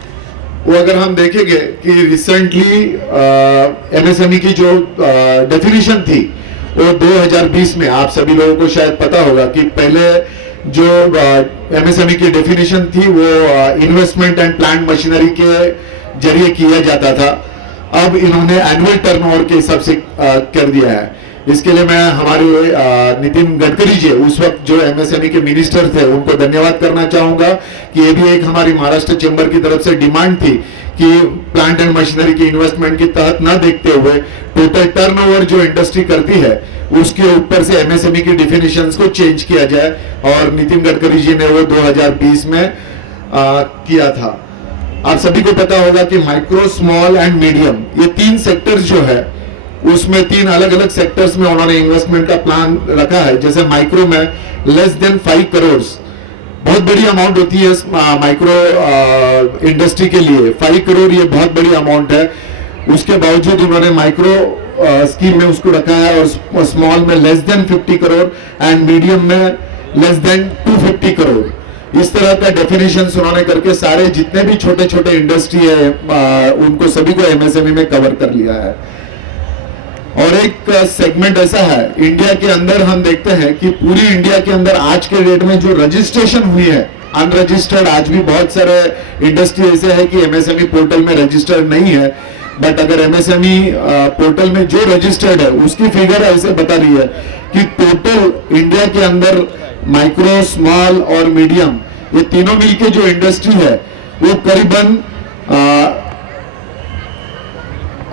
वो अगर हम देखेंगे कि रिसेंटली MSME की जो डेफिनेशन थी वो 2020 में, आप सभी लोगों को शायद पता होगा कि पहले जो MSME की डेफिनेशन थी वो इन्वेस्टमेंट एंड प्लांट मशीनरी के जरिए किया जाता था। अब इन्होंने एनुअल टर्नओवर के हिसाब से कर दिया है। इसके लिए मैं हमारे नितिन गडकरी जी, उस वक्त जो MSME के मिनिस्टर थे, उनको धन्यवाद करना चाहूंगा कि ये भी एक हमारी महाराष्ट्र चेंबर की तरफ से डिमांड थी कि प्लांट एंड मशीनरी की इन्वेस्टमेंट के तहत न देखते हुए टोटल टर्नओवर जो इंडस्ट्री करती है उसके ऊपर से MSME की डिफिनेशंस को चेंज किया जाए, और नितिन गडकरी जी ने वो 2020 में किया था। आप सभी को पता होगा कि माइक्रो, स्मॉल एंड मीडियम, ये 3 सेक्टर्स जो है उसमें 3 अलग अलग सेक्टर्स में उन्होंने इन्वेस्टमेंट का प्लान रखा है। जैसे माइक्रो में लेस देन 5 करोड़, बहुत बड़ी अमाउंट होती है माइक्रो इंडस्ट्री के लिए। 5 करोड़ ये बहुत बड़ी अमाउंट है, उसके बावजूद उन्होंने माइक्रो स्कीम में उसको रखा है, और स्मॉल में less than 50 crore and medium में लेस देन 250 करोड़। इस तरह का डेफिनेशंस उन्होंने करके सारे जितने भी छोटे छोटे इंडस्ट्री है उनको सभी को MSME में कवर कर लिया है। और एक सेगमेंट ऐसा है इंडिया के अंदर, हम देखते हैं कि पूरी इंडिया के अंदर आज के डेट में जो रजिस्ट्रेशन हुई है अनरजिस्टर्ड, आज भी बहुत सारे इंडस्ट्री ऐसे है कि MSME पोर्टल में रजिस्टर्ड नहीं है, बट अगर MSME पोर्टल में जो रजिस्टर्ड है उसकी फिगर ऐसे बता रही है कि टोटल इंडिया के अंदर माइक्रो, स्मॉल और मीडियम, ये तीनों मिलके जो इंडस्ट्री है वो करीबन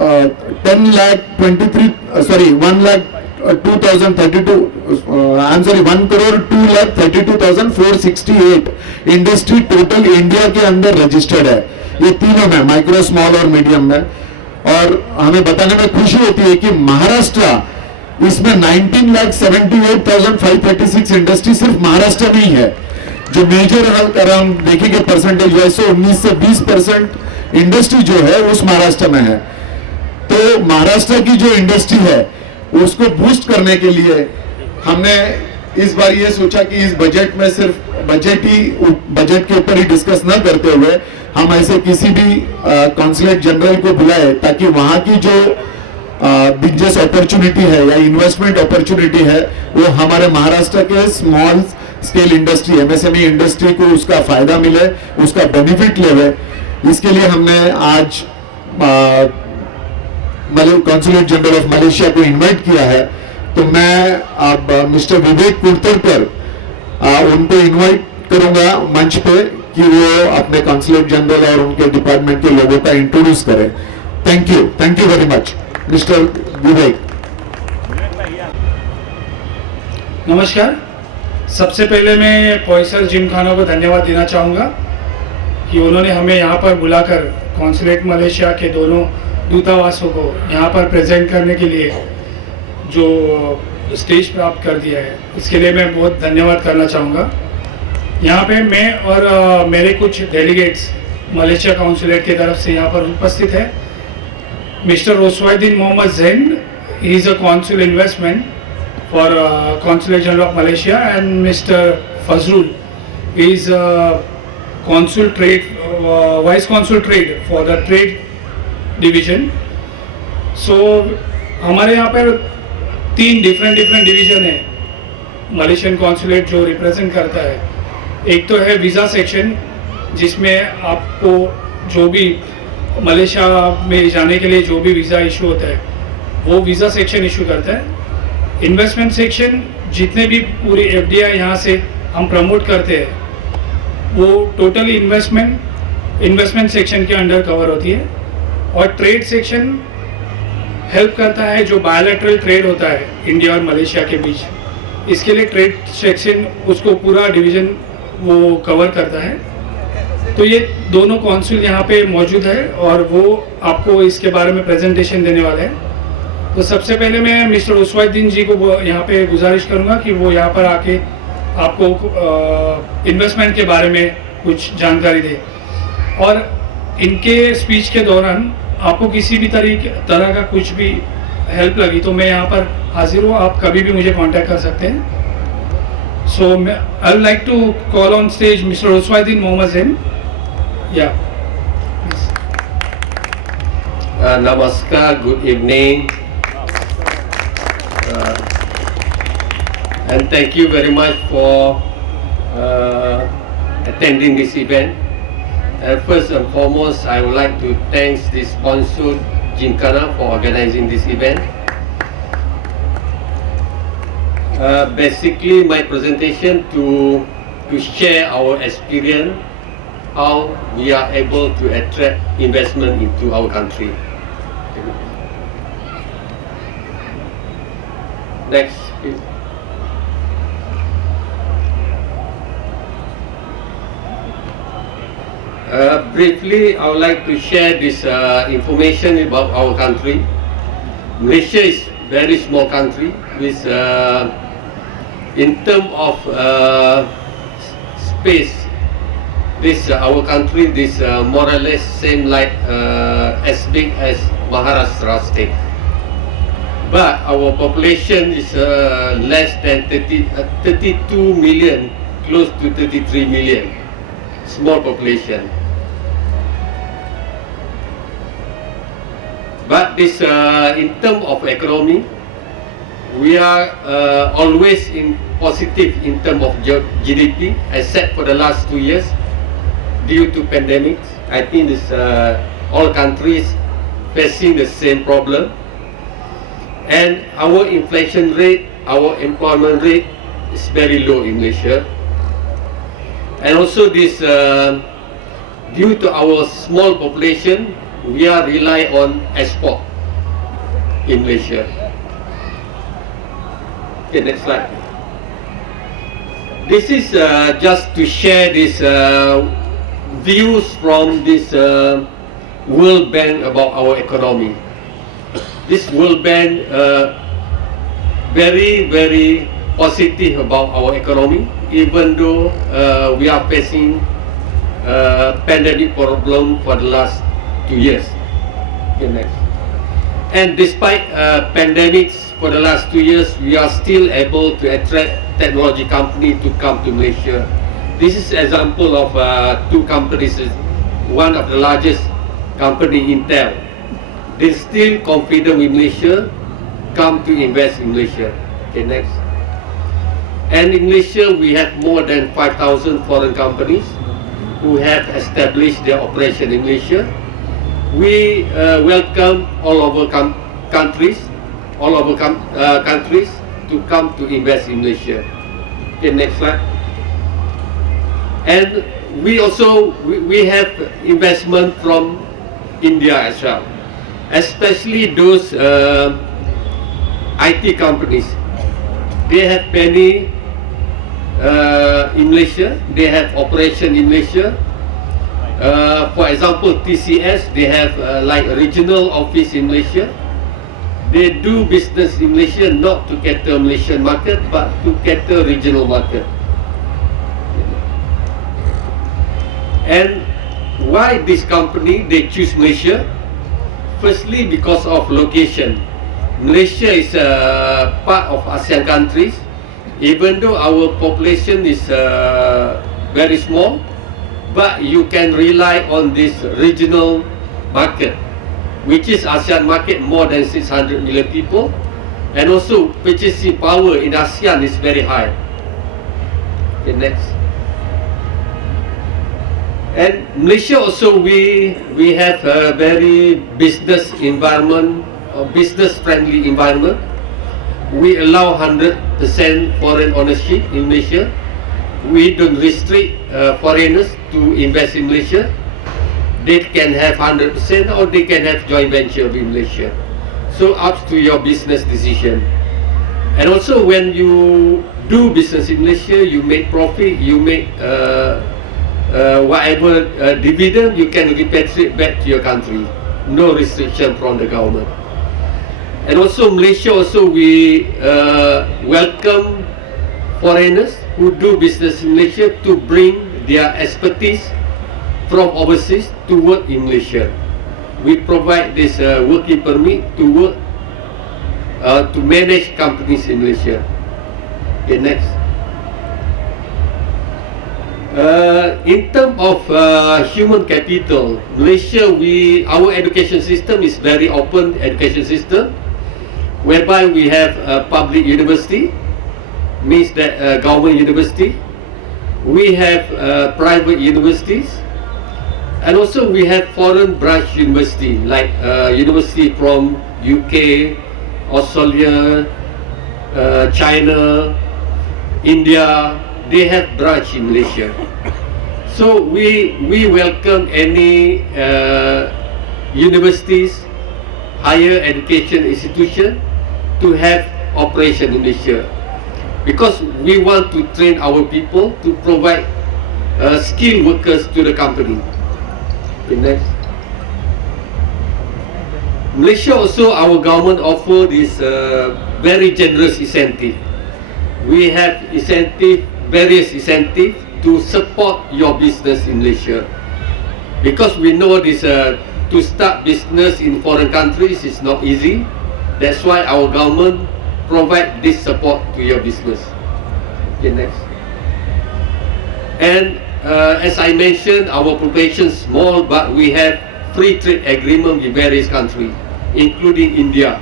1,02,468 इंडस्ट्री टोटल इंडिया के अंदर रजिस्टर्ड है, ये तीनों में, माइक्रो, स्मॉल और मीडियम में। और हमें बताने में खुशी होती है कि महाराष्ट्र इसमें 19,78,536 इंडस्ट्री सिर्फ महाराष्ट्र में ही है, जो मेजर अगर हम देखेंगे परसेंटेज वैसे 19 से 20% इंडस्ट्री जो है उस महाराष्ट्र में है। तो महाराष्ट्र की जो इंडस्ट्री है उसको बूस्ट करने के लिए हमने इस बार ये सोचा कि इस बजट में सिर्फ बजट के ऊपर ही डिस्कस न करते हुए हम ऐसे किसी भी कॉन्सुलेट जनरल को बुलाए ताकि वहां की जो बिजनेस अपॉर्चुनिटी है या इन्वेस्टमेंट अपॉर्चुनिटी है वो हमारे महाराष्ट्र के small scale industry MSME industry को उसका फायदा मिले, उसका बेनिफिट लेवे। इसके लिए हमने आज कॉन्सुलेट जनरल ऑफ मलेशिया को इनवाइट किया है। तो मैं अब मिस्टर विवेक कुर्तरकर उनको इनवाइट करूंगा मंच पे कि वो अपने कॉन्सुलेट जनरल और उनके डिपार्टमेंट के लोगों का इंट्रोड्यूस करें। Thank you very much mister Vivek. नमस्कार। सबसे पहले मैं पोइंसर जिमखाना को धन्यवाद देना चाहूँगा कि उन्होंने हमें यहाँ पर बुलाकर कॉन्सुलेट मलेशिया के दोनों दूतावासों को यहाँ पर प्रेजेंट करने के लिए जो स्टेज प्राप्त कर दिया है, इसके लिए मैं बहुत धन्यवाद करना चाहूँगा। यहाँ पे मैं और मेरे कुछ डेलीगेट्स मलेशिया काउंसुलेट की तरफ से यहाँ पर उपस्थित है। Mister Roswaidin Mohamed Zain, he is a consul investment for Consulate General of Malaysia, and Mr. Fazrul is Consul Trade, Vice Consul Trade for the Trade Division. So हमारे यहाँ पर 3 डिफरेंट डिवीज़न है मलेशियन कॉन्सुलेट जो represent करता है। एक तो है वीज़ा सेक्शन जिसमें आपको जो भी मलेशिया में जाने के लिए जो भी वीज़ा इशू होता है वो वीज़ा सेक्शन इशू करता है। इन्वेस्टमेंट सेक्शन जितने भी पूरी एफडीआई यहाँ से हम प्रमोट करते हैं वो टोटली इन्वेस्टमेंट सेक्शन के अंडर कवर होती है। और ट्रेड सेक्शन हेल्प करता है जो बायलैटरल ट्रेड होता है इंडिया और मलेशिया के बीच, इसके लिए ट्रेड सेक्शन उसको पूरा डिवीज़न वो कवर करता है। तो ये दोनों कौंसिल यहाँ पे मौजूद है और वो आपको इसके बारे में प्रेजेंटेशन देने वाले हैं। तो सबसे पहले मैं मिस्टर रोसवाइदीन जी को यहाँ पे गुजारिश करूँगा कि वो यहाँ पर आके आपको इन्वेस्टमेंट के बारे में कुछ जानकारी दे, और इनके स्पीच के दौरान आपको किसी भी तरह का कुछ भी हेल्प लगी तो मैं यहाँ पर हाजिर हूँ, आप कभी भी मुझे कांटेक्ट कर सकते हैं। So I would like to call on stage mister Roswaidin Mohamed Zain. या नमस्कार, good evening. And thank you very much for attending this event. And first and foremost, I would like to thank this Poinsur Gymkhana for organizing this event. Basically, my presentation to share our experience, how we are able to attract investment into our country. Next. Briefly, I would like to share this information about our country. Malaysia is a very small country with, in terms of space, this our country is more or less same like as big as Maharashtra state. But our population is less than 32 million, close to 33 million. Small population. But this, in terms of economy, we are always in positive in terms of GDP, except for the last 2 years due to pandemics. I think this all countries facing the same problem, and our inflation rate, our employment rate is very low in Malaysia. And also this, due to our small population, we are rely on export in Malaysia. Okay, next slide. This is just to share this views from this World Bank about our economy. This World Bank very positive about our economy, even though we are facing pandemic problem for the last 2 years. Okay, next. And despite pandemics for the last 2 years, we are still able to attract technology company to come to Malaysia. This is example of two companies. One of the largest company, Intel. They still confident with Malaysia, come to invest in Malaysia. Okay, next. And in Malaysia, we have more than 5,000 foreign companies who have established their operation in Malaysia. We welcome all over countries to come to invest in Malaysia. Okay, next slide. And we also we have investment from India as well, especially those IT companies. They have many in Malaysia. They have operation in Malaysia. For example, TCS, they have like a regional office in Malaysia. They do business in Malaysia not to cater Malaysian market, but to cater regional market. And why this company they choose Malaysia? Firstly, because of location. Malaysia is a part of ASEAN countries. Even though our population is very small, but you can rely on this regional market, which is ASEAN market, more than 600 million people, and also purchasing power in ASEAN is very high. Okay, next. And Malaysia also, we have a very business environment, business friendly environment. We allow 100% foreign ownership in Malaysia. We don't restrict foreigners to invest in Malaysia. They can have 100% or they can have joint venture in Malaysia. So up to your business decision. And also when you do business in Malaysia, you make profit, you make whatever dividend, you can repatriate back to your country. No restriction from the government. And also Malaysia also, we welcome foreigners who do business in Malaysia to bring their expertise from overseas to work in Malaysia. We provide this working permit to work to manage companies in Malaysia. Okay, next. In terms of human capital, Malaysia, our education system is very open education system, whereby we have a public university, means that government university. We have private universities, and also we have foreign branch university, like university from UK, Australia, China, India. They have branch in Malaysia. So we welcome any universities, higher education institution to have operation in Malaysia, because we want to train our people to provide skilled workers to the company. Okay, next. Malaysia also, our government offer this very generous incentive. We have various incentive to support your business in Malaysia, because we know this to start business in foreign countries is not easy. That's why our government provide this support to your business. Okay, next. And as I mentioned, our population is small, but we have free trade agreement with various countries, including India.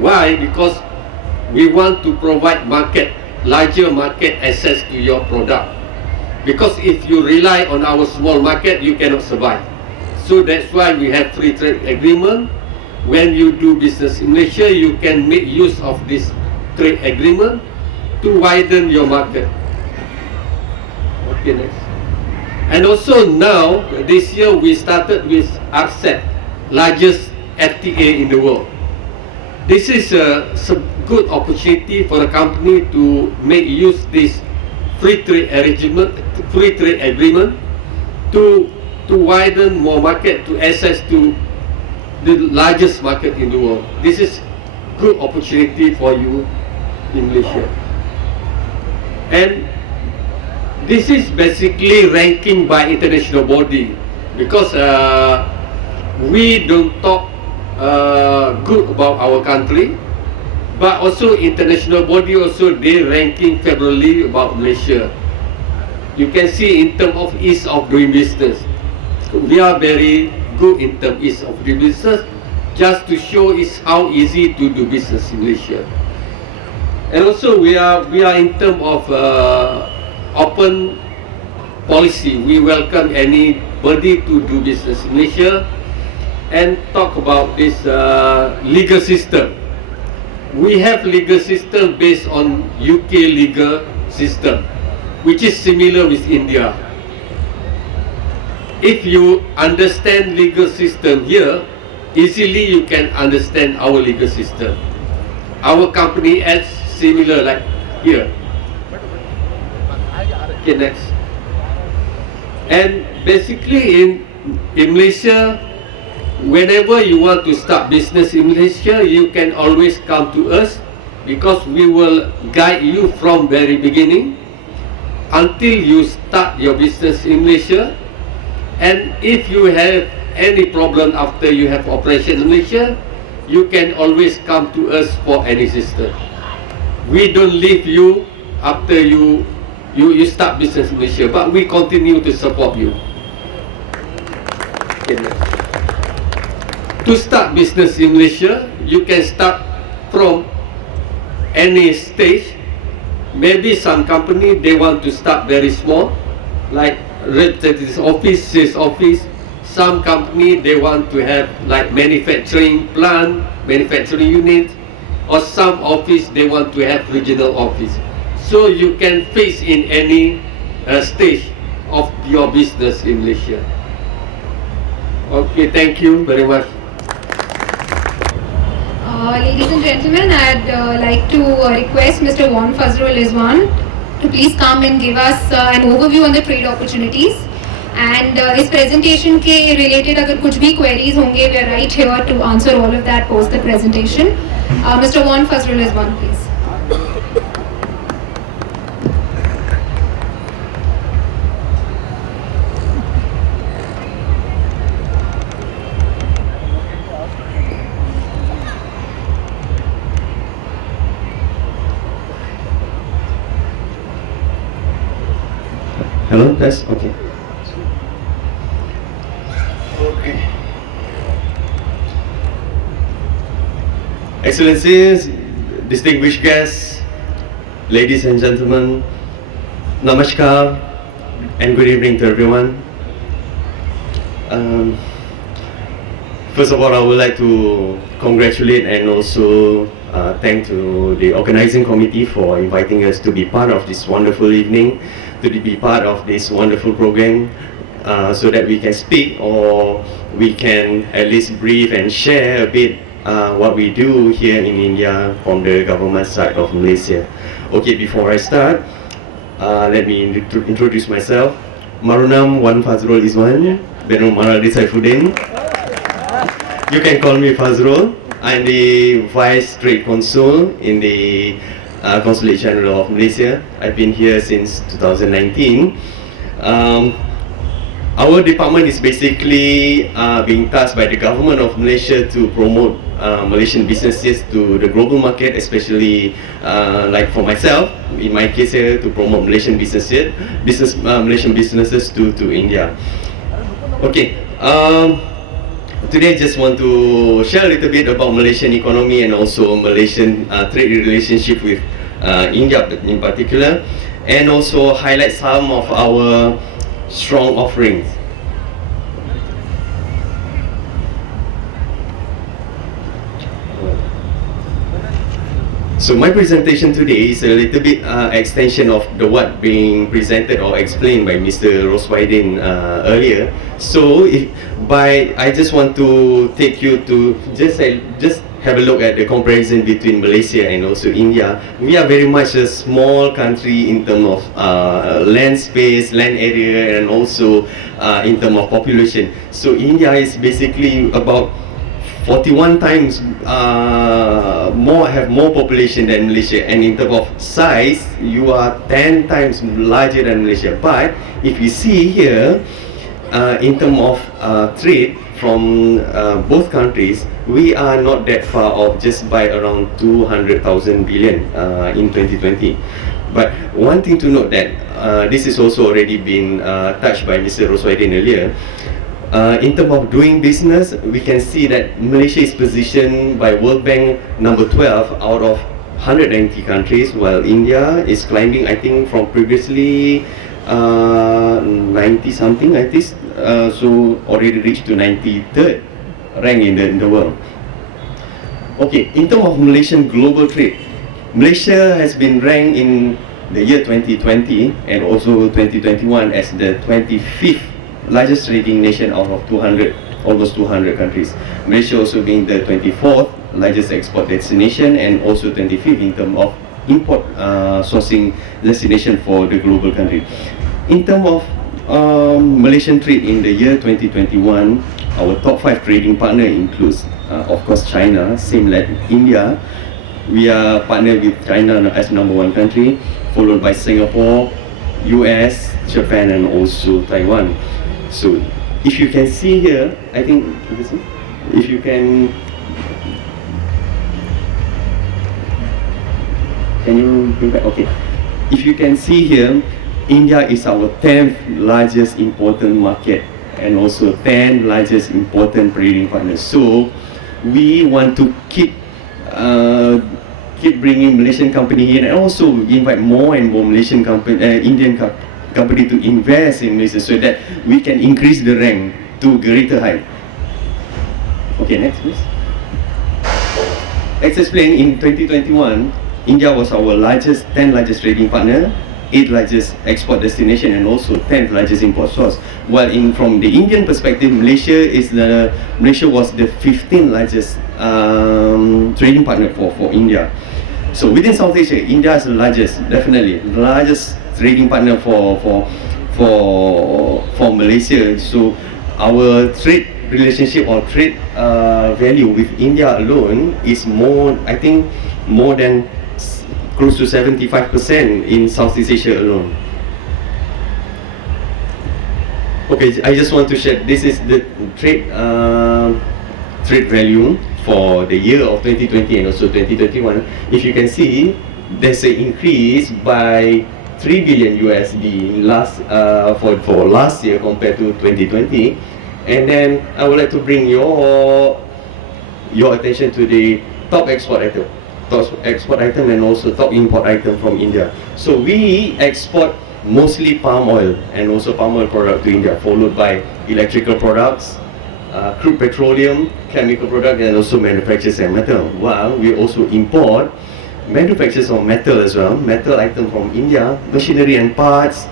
Why? Because we want to provide larger market access to your product. Because if you rely on our small market, you cannot survive. So that's why we have free trade agreement. When you do business in Malaysia, you can make use of this trade agreement to widen your market. Okay, next. And also now, this year we started with RCEP, largest FTA in the world. This is a good opportunity for a company to make use this free trade agreement to widen more market, to access to the largest market in the world. This is good opportunity for you in Malaysia. And this is basically ranking by international body, because we don't talk good about our country, but also international body also they ranking favorably about Malaysia. You can see in terms of ease of doing business, we are very good in terms of ease of doing business, just to show is how easy to do business in Malaysia. And also we are in terms of open policy. We welcome anybody to do business in Malaysia. And talk about this legal system. We have legal system based on UK legal system, which is similar with India. If you understand legal system here, easily you can understand our legal system. Our company acts similar like here. Okay, next. And basically in Malaysia, whenever you want to start business in Malaysia, you can always come to us, because we will guide you from very beginning until you start your business in Malaysia. And if you have any problem after you have operation in Malaysia, you can always come to us for any assistance. We don't leave you after you start business in Malaysia, but we continue to support you. Okay, to start business in Malaysia, you can start from any stage. Maybe some company they want to start very small, like representative's office, sales office. Some company they want to have like manufacturing plant, manufacturing unit, or some office they want to have regional office. So you can face in any stage of your business in Malaysia. Okay, thank you very much. Ladies and gentlemen, I'd like to request Mr. Juan Fazrul Rizwan to please come and give us an overview on the trade opportunities. And इस presentation के related अगर कुछ भी queries होंगे, we are right here to answer all of that post the presentation. Mr. Juan Fazrul Rizwan, please. Hello, that's okay. Okay. Excellencies, distinguished guests, ladies and gentlemen, namaskar and good evening to everyone. First of all, I would like to congratulate and also thank to the organizing committee for inviting us to be part of this wonderful evening, to be part of this wonderful program, so that we can speak or we can at least brief and share a bit what we do here in India from the government side of Malaysia. Okay, before I start, let me introduce myself. Marunam Wan Fazrul Rizwan, Benu Maradi Saifuddin. You can call me Fazrul. I'm the Vice Trade Consul in the Consulate General of Malaysia. I've been here since 2019. Our department is basically being tasked by the government of Malaysia to promote Malaysian businesses to the global market, especially like for myself, in my case here, to promote Malaysian businesses to India. Okay. Today I just want to share a little bit about Malaysian economy and also Malaysian trade relationship with India in particular, and also highlight some of our strong offerings. So my presentation today is a little bit extension of the what being presented or explained by Mr. Roswaidin earlier. So I just want to take you to just have a look at the comparison between Malaysia and also India. We are very much a small country in terms of land space, land area, and also in terms of population. So India is basically about 41 times have more population than Malaysia, and in terms of size, you are 10 times larger than Malaysia. But if you see here, in terms of trade from both countries, we are not that far off, just by around 200,000 billion in 2020. But one thing to note that this is also already been touched by Mr. Roswaidin earlier. In terms of doing business, we can see that Malaysia is positioned by World Bank number 12 out of 190 countries, while India is climbing, I think, from previously 90 something like this, so already reached to 93rd rank in the world. Okay, in terms of Malaysian global trade, Malaysia has been ranked in the year 2020 and also 2021 as the 25th largest trading nation out of almost 200 countries. Malaysia also being the 24th largest export destination and also 25th in terms of import sourcing destination for the global country. In terms of Malaysian trade in the year 2021, our top 5 trading partner includes of course China, same like India. We are partnered with China as number 1 country, followed by Singapore, US, Japan and also Taiwan. So if you can see here, I think, if you can you bring back? Okay. If you can see here, India is our 10th largest important market and also 10th largest important trading partner. So we want to keep bringing Malaysian company in and also invite more and more Malaysian company, Indian company to invest in Malaysia so that we can increase the rank to greater height. Okay, next please. As explained, in 2021, India was our 10th largest trading partner, 8th largest export destination and also 10th largest import source. While from the Indian perspective, Malaysia was the 15th largest trading partner for India. So within South Asia, India is the largest, definitely the largest trading partner for Malaysia. So our trade relationship or trade value with India alone is more, I think, more than close to 75% in Southeast Asia alone. Okay, I just want to share, this is the trade value for the year of 2020 and also 2021. If you can see, there's an increase by 3 billion USD for last year compared to 2020. And then I would like to bring your attention to the top export item and also top import item from India. So we export mostly palm oil and also palm oil product to India, followed by electrical products, crude petroleum, chemical product and also manufactures and metal. While we also import manufacturers of metal as well, metal item from India, machinery and parts,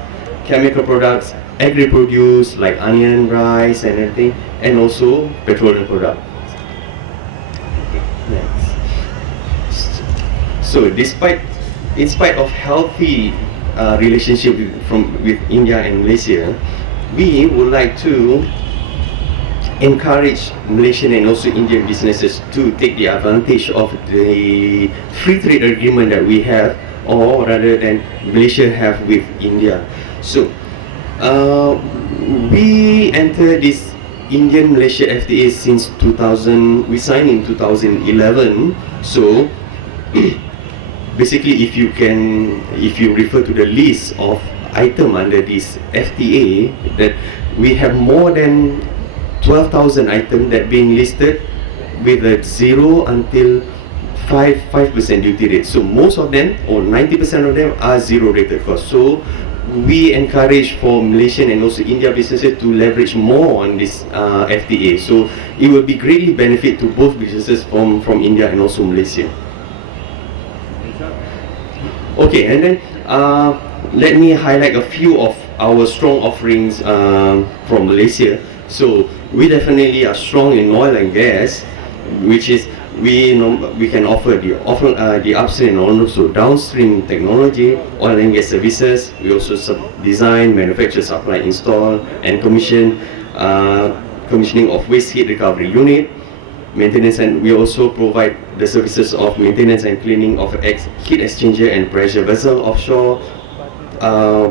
chemical products, agri-produce like onion, rice and everything, and also petroleum product. Next. So in spite of healthy relationship with India and Malaysia, we would like to encourage Malaysian and also Indian businesses to take the advantage of the free trade agreement that we have, or rather than Malaysia have with India. So we entered this Indian-Malaysia FTA since 2000. We signed in 2011. So basically, if you refer to the list of item under this FTA, that we have more than 12,000 items that being listed with a 0 until 5% duty rate. So most of them, or 90% of them, are 0 rated cost. So we encourage for Malaysian and also India businesses to leverage more on this FTA. So it will be greatly benefit to both businesses from India and also Malaysia. Okay, and then let me highlight a few of our strong offerings from Malaysia. So we definitely are strong in oil and gas, which is we can offer the upstream and also downstream technology, oil and gas services. We also design, manufacture, supply, install and commissioning of waste heat recovery unit, maintenance, and we also provide the services of maintenance and cleaning of heat exchanger and pressure vessel offshore,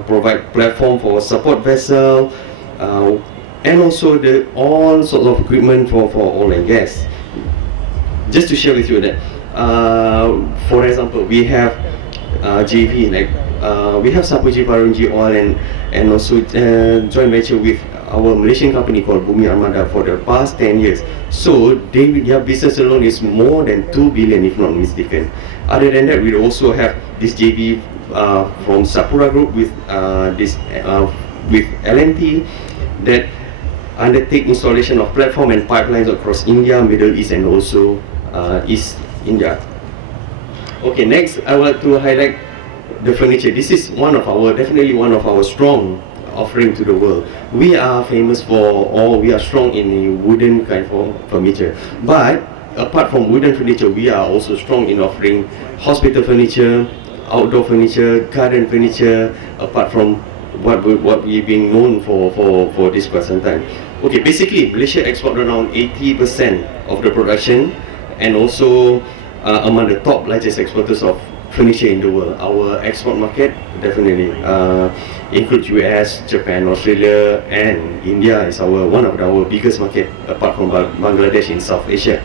provide platform for support vessel, and also the all sorts of equipment for oil and gas. Just to share with you that, for example, we have JV, like we have Sapuji Varunji Oil and also joint venture with our Malaysian company called Bumi Armada for the past 10 years. So their business alone is more than 2 billion, if not mistaken. Other than that, we also have this JV from Sapura Group with with LNT that undertake installation of platform and pipelines across India, Middle East, and also East India. Okay, next I want to highlight the furniture. This is definitely one of our strong offering to the world. We are famous for, or we are strong in the wooden kind of furniture. But apart from wooden furniture, we are also strong in offering hospital furniture, outdoor furniture, garden furniture, apart from what we've been known for this quite some time. Okay, basically Malaysia export around 80% of the production, and also among the top largest exporters of furniture in the world. Our export market definitely includes US, Japan, Australia, and India is one of our biggest market, apart from Bangladesh in South Asia.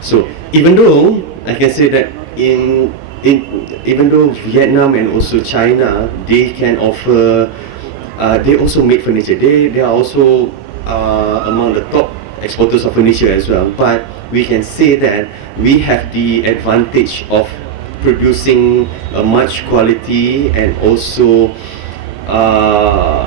So even though I can say that even though Vietnam and also China, they can offer, they also make furniture. They are also among the top exporters of furniture as well. But we can say that we have the advantage of producing a much quality, and also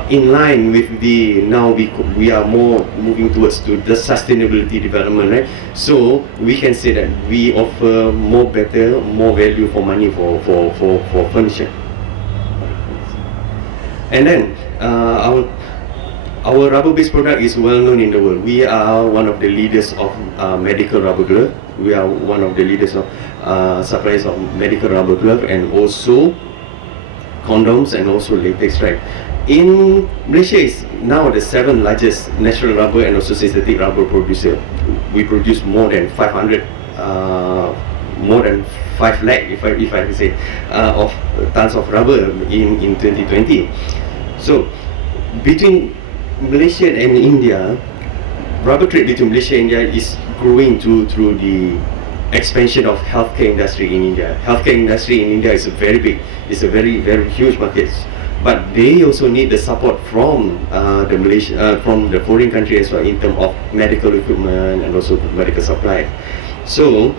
in line with the, now we are more moving towards to the sustainability development, right? So we can say that we offer more value for money for furniture. And then our rubber-based product is well known in the world. We are one of the leaders of medical rubber glove. We are one of the leaders of suppliers of medical rubber glove, and also condoms, and also latex, right? In Malaysia is now the 7th largest natural rubber and also synthetic rubber producer. We produce more than 5 lakh, if I can say, of tons of rubber in 2020. So between Malaysia and India, rubber trade between Malaysia and India is growing through the expansion of healthcare industry in India. Healthcare industry in India is a very big, it's a very huge market, but they also need the support from from the foreign country as well, in terms of medical equipment and also medical supply. So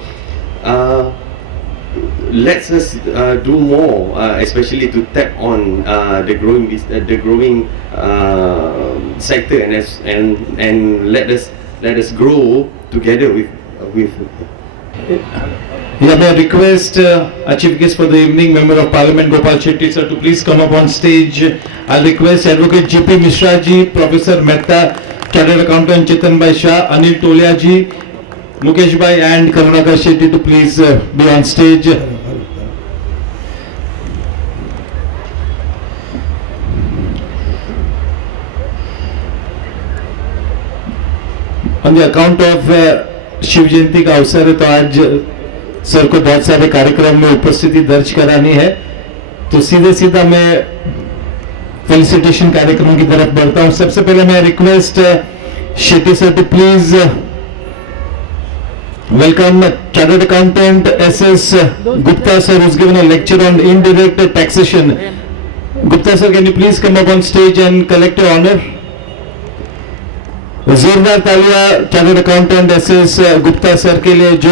let's us do more, especially to tap on the growing sector, and let us grow together with. Yeah, may I request our chief guest for the evening, Member of Parliament Gopal Shetty sir, to please come up on stage. I'll request Advocate G.P. Mishra ji, Professor Mehta, Chartered Accountant Chetan Bhai Shah, Anil Tolia ji, Mukesh Bhai and Karunakar Shetty to please be on stage. On the account of Shiv Jayanti का अवसर है, तो आज sir को बहुत सारे कार्यक्रम में उपस्थिति दर्ज करानी है, तो सीधा मैं फेलिसिटेशन कार्यक्रम की तरफ बढ़ता हूं. सबसे पहले मैं request Shetty sir to please welcome chartered accountant S Gupta sir, who's given a lecture on indirect taxation. Gupta sir, can you please come up on stage and collect your honor? जोरदार तालियां chartered accountant S Gupta sir के लिए, जो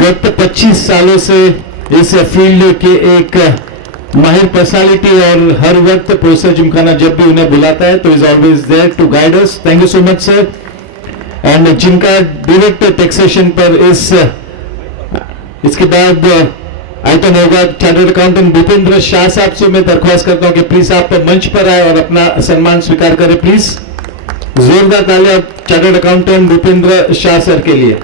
गत 25 सालों से इस field के एक माहिर पर्सनालिटी, और हर वक्त पोइंसर जिमखाना जब भी उन्हें बुलाता है तो is always there to guide us. Thank you so much sir. And जिनका डायरेक्ट टैक्सेशन पर इसके बाद आइटम होगा, चार्टर्ड अकाउंटेंट भूपेंद्र शाह साहब से मैं दरख्वास्त करता हूं कि प्लीज आप मंच पर आए और अपना सम्मान स्वीकार करें प्लीज. जोरदार तालियां chartered accountant Bhupendra Shah sir के लिए.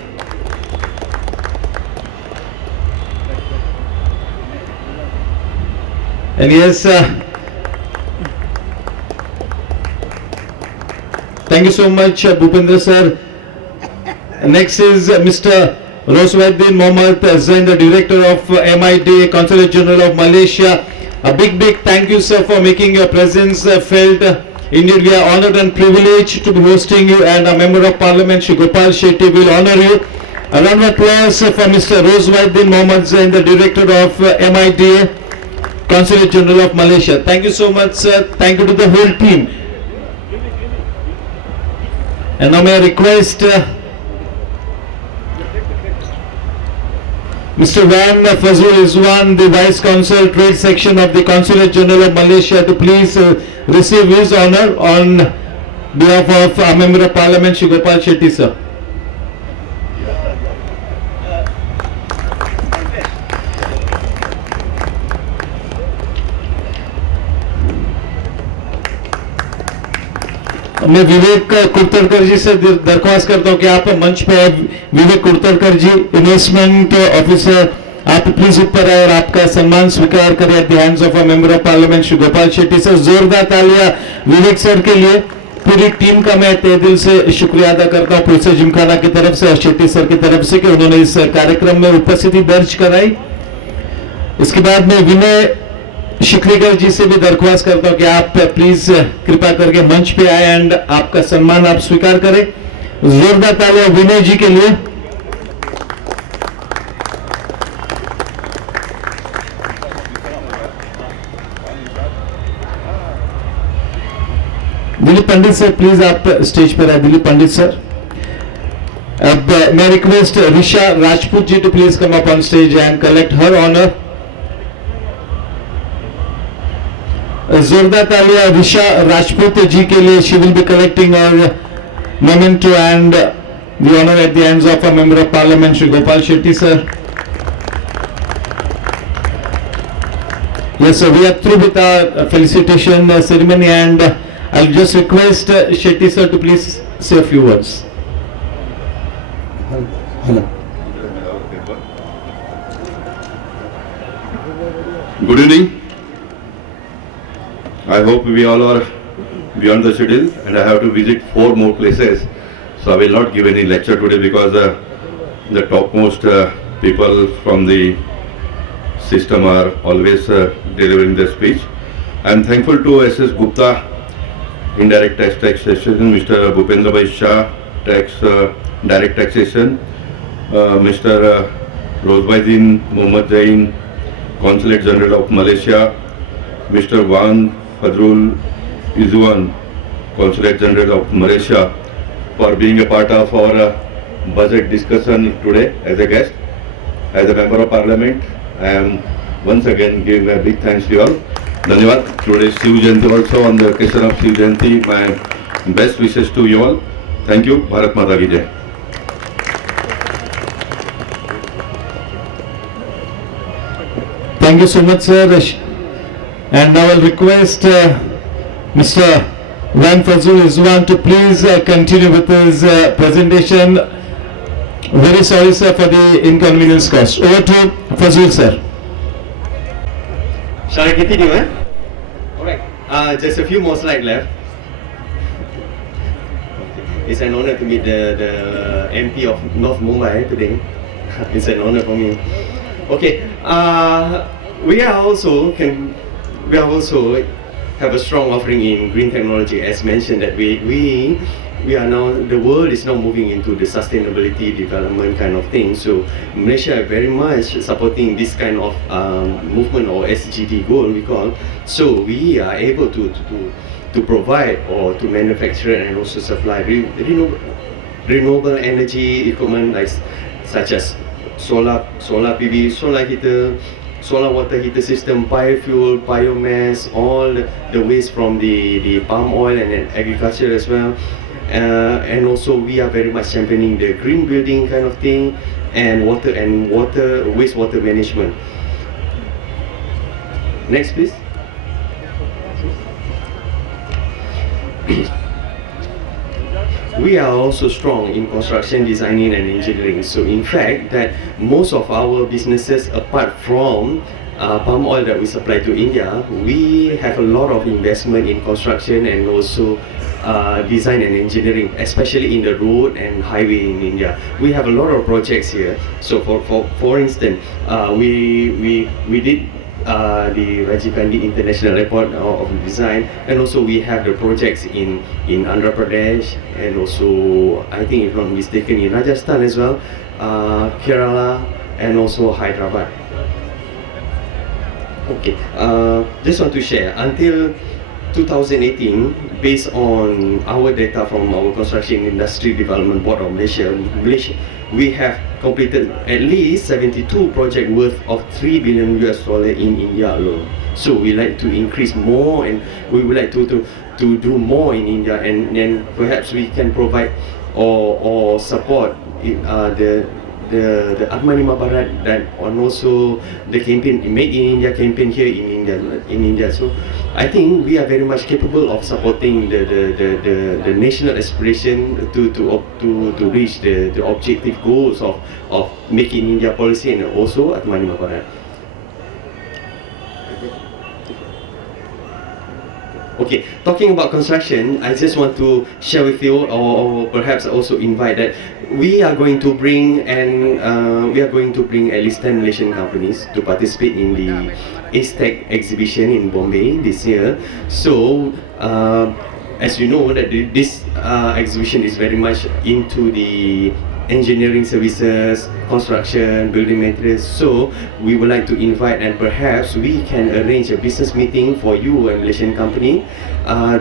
And yes, thank you so much, Bhupendra sir. Next is Mr. Roswaddin Mohammed Zain, the Director of MID, Consulate General of Malaysia. A big thank you, sir, for making your presence felt. Indeed, we are honored and privileged to be hosting you, and our Member of Parliament, Shri Gopal Shetty, will honor you. A round of applause for Mr. Roswaddin Mohammed Zain, the Director of MID, Consulate General of Malaysia. Thank you so much, sir. Thank you to the whole team. And now may I request Mr. Van Fazul Izwan, the Vice Consul Trade Section of the Consulate General of Malaysia, to please receive his honor on behalf of our Member of Parliament, Shri Gopal Shetty, sir. मैं विवेक कुर्तड़कर जी से दरख्वास्त करता हूं कि आप मंच पे विवेक कुर्तड़कर जी, investment officer, आप प्लीज ऊपर आए और आपका सम्मान स्वीकार करें eight the hands of a member of parliament Shri Gopal Shetty sir. जोरदार तालियां विवेक सर के लिए. पूरी टीम का मैं तहे दिल से शुक्रिया अदा करता हूं पोइंसर जिमखाना की तरफ से और शेट्टी सर की तरफ से कि उन्होंने इस कार्यक्रम में उपस्थिति दर्ज कराई. इसके बाद में विनय शिकलीकर जी से भी दरख्वास्त करता हूं कि आप प्लीज कृपा करके मंच पे आए एंड आपका सम्मान आप स्वीकार करें. जोरदार तालियां विनय जी के लिए. दिलीप पंडित सर प्लीज आप स्टेज पर आए. दिलीप पंडित सर. अब मैं request Risha Rajput ji to please come up on stage and collect her honour. जोरदार तालियां ऋषा राजपूत जी के लिए. She will be collecting our memento and the honour at the hands of a member of parliament Shri Gopal Shetty sir. Yes, sir, we are through with our felicitation ceremony and I'll just request Shetty sir to please say a few words. Good evening. I hope we all are beyond the schedule and I have to visit 4 more places. So I will not give any lecture today because the topmost people from the system are always delivering their speech. I am thankful to SS Gupta, Indirect Tax Taxation, Mr. Bhupendra Bhai Shah, Direct Taxation, Mr. Roswaddin Mohammed Zain, Consulate General of Malaysia, Mr. Van Fazul Izwan, Consulate General of Malaysia, for being a part of our budget discussion today as a guest. As a Member of Parliament, I am once again giving a big thanks to you all. Dhanyawad. Today is Shiv Jayanti also. On the occasion of Shiv Jayanti, my best wishes to you all. Thank you. Bharat Mata Ki Jai. Thank you so much, sir. And now I'll request Mr. Van Fazul Izwan to please continue with his presentation. Very sorry, sir, for the inconvenience caused. Over to Fazul, sir. Shall I continue, eh? Alright, just a few more slides left. It's an honor to meet the MP of North Mumbai today. It's an honor for me. Okay, we are also have a strong offering in green technology, as mentioned that we are now, the world is now moving into the sustainability development kind of thing. So Malaysia is very much supporting this kind of movement or SGD goal we call. So we are able to provide or to manufacture and also supply renewable energy equipment like such as solar PV, solar heater, solar water heater system, biofuel, biomass, all the waste from the palm oil and agriculture as well. And also we are very much championing the green building kind of thing and wastewater management. Next please. we are also strong in construction, designing and engineering. So in fact that most of our businesses, apart from palm oil that we supply to India, we have a lot of investment in construction and also design and engineering, especially in the road and highway in India. We have a lot of projects here. So for instance, we did the Rajiv Gandhi International Airport of Design, and also we have the projects in Andhra Pradesh, and also I think, if not mistaken, in Rajasthan as well, Kerala, and also Hyderabad. Okay, just want to share, until 2018, based on our data from our Construction Industry Development Board of Malaysia, we have completed at least 72 projects worth of $3 billion in India alone. So we like to increase more, and we would like to do more in India, and then perhaps we can provide or support the Atma Lima Bharat, that, and also the campaign Made in India campaign here in India. So I think we are very much capable of supporting the national aspiration to reach the objective goals of making India policy and also Atma Lima Bharat. Okay, talking about construction, I just want to share with you, or perhaps also invite that we are going to bring at least 10 Malaysian companies to participate in the ASTEC exhibition in Bombay this year. So, as you know, that this exhibition is very much into the engineering services, construction, building materials. So we would like to invite, and perhaps we can arrange a business meeting for you and Malaysian company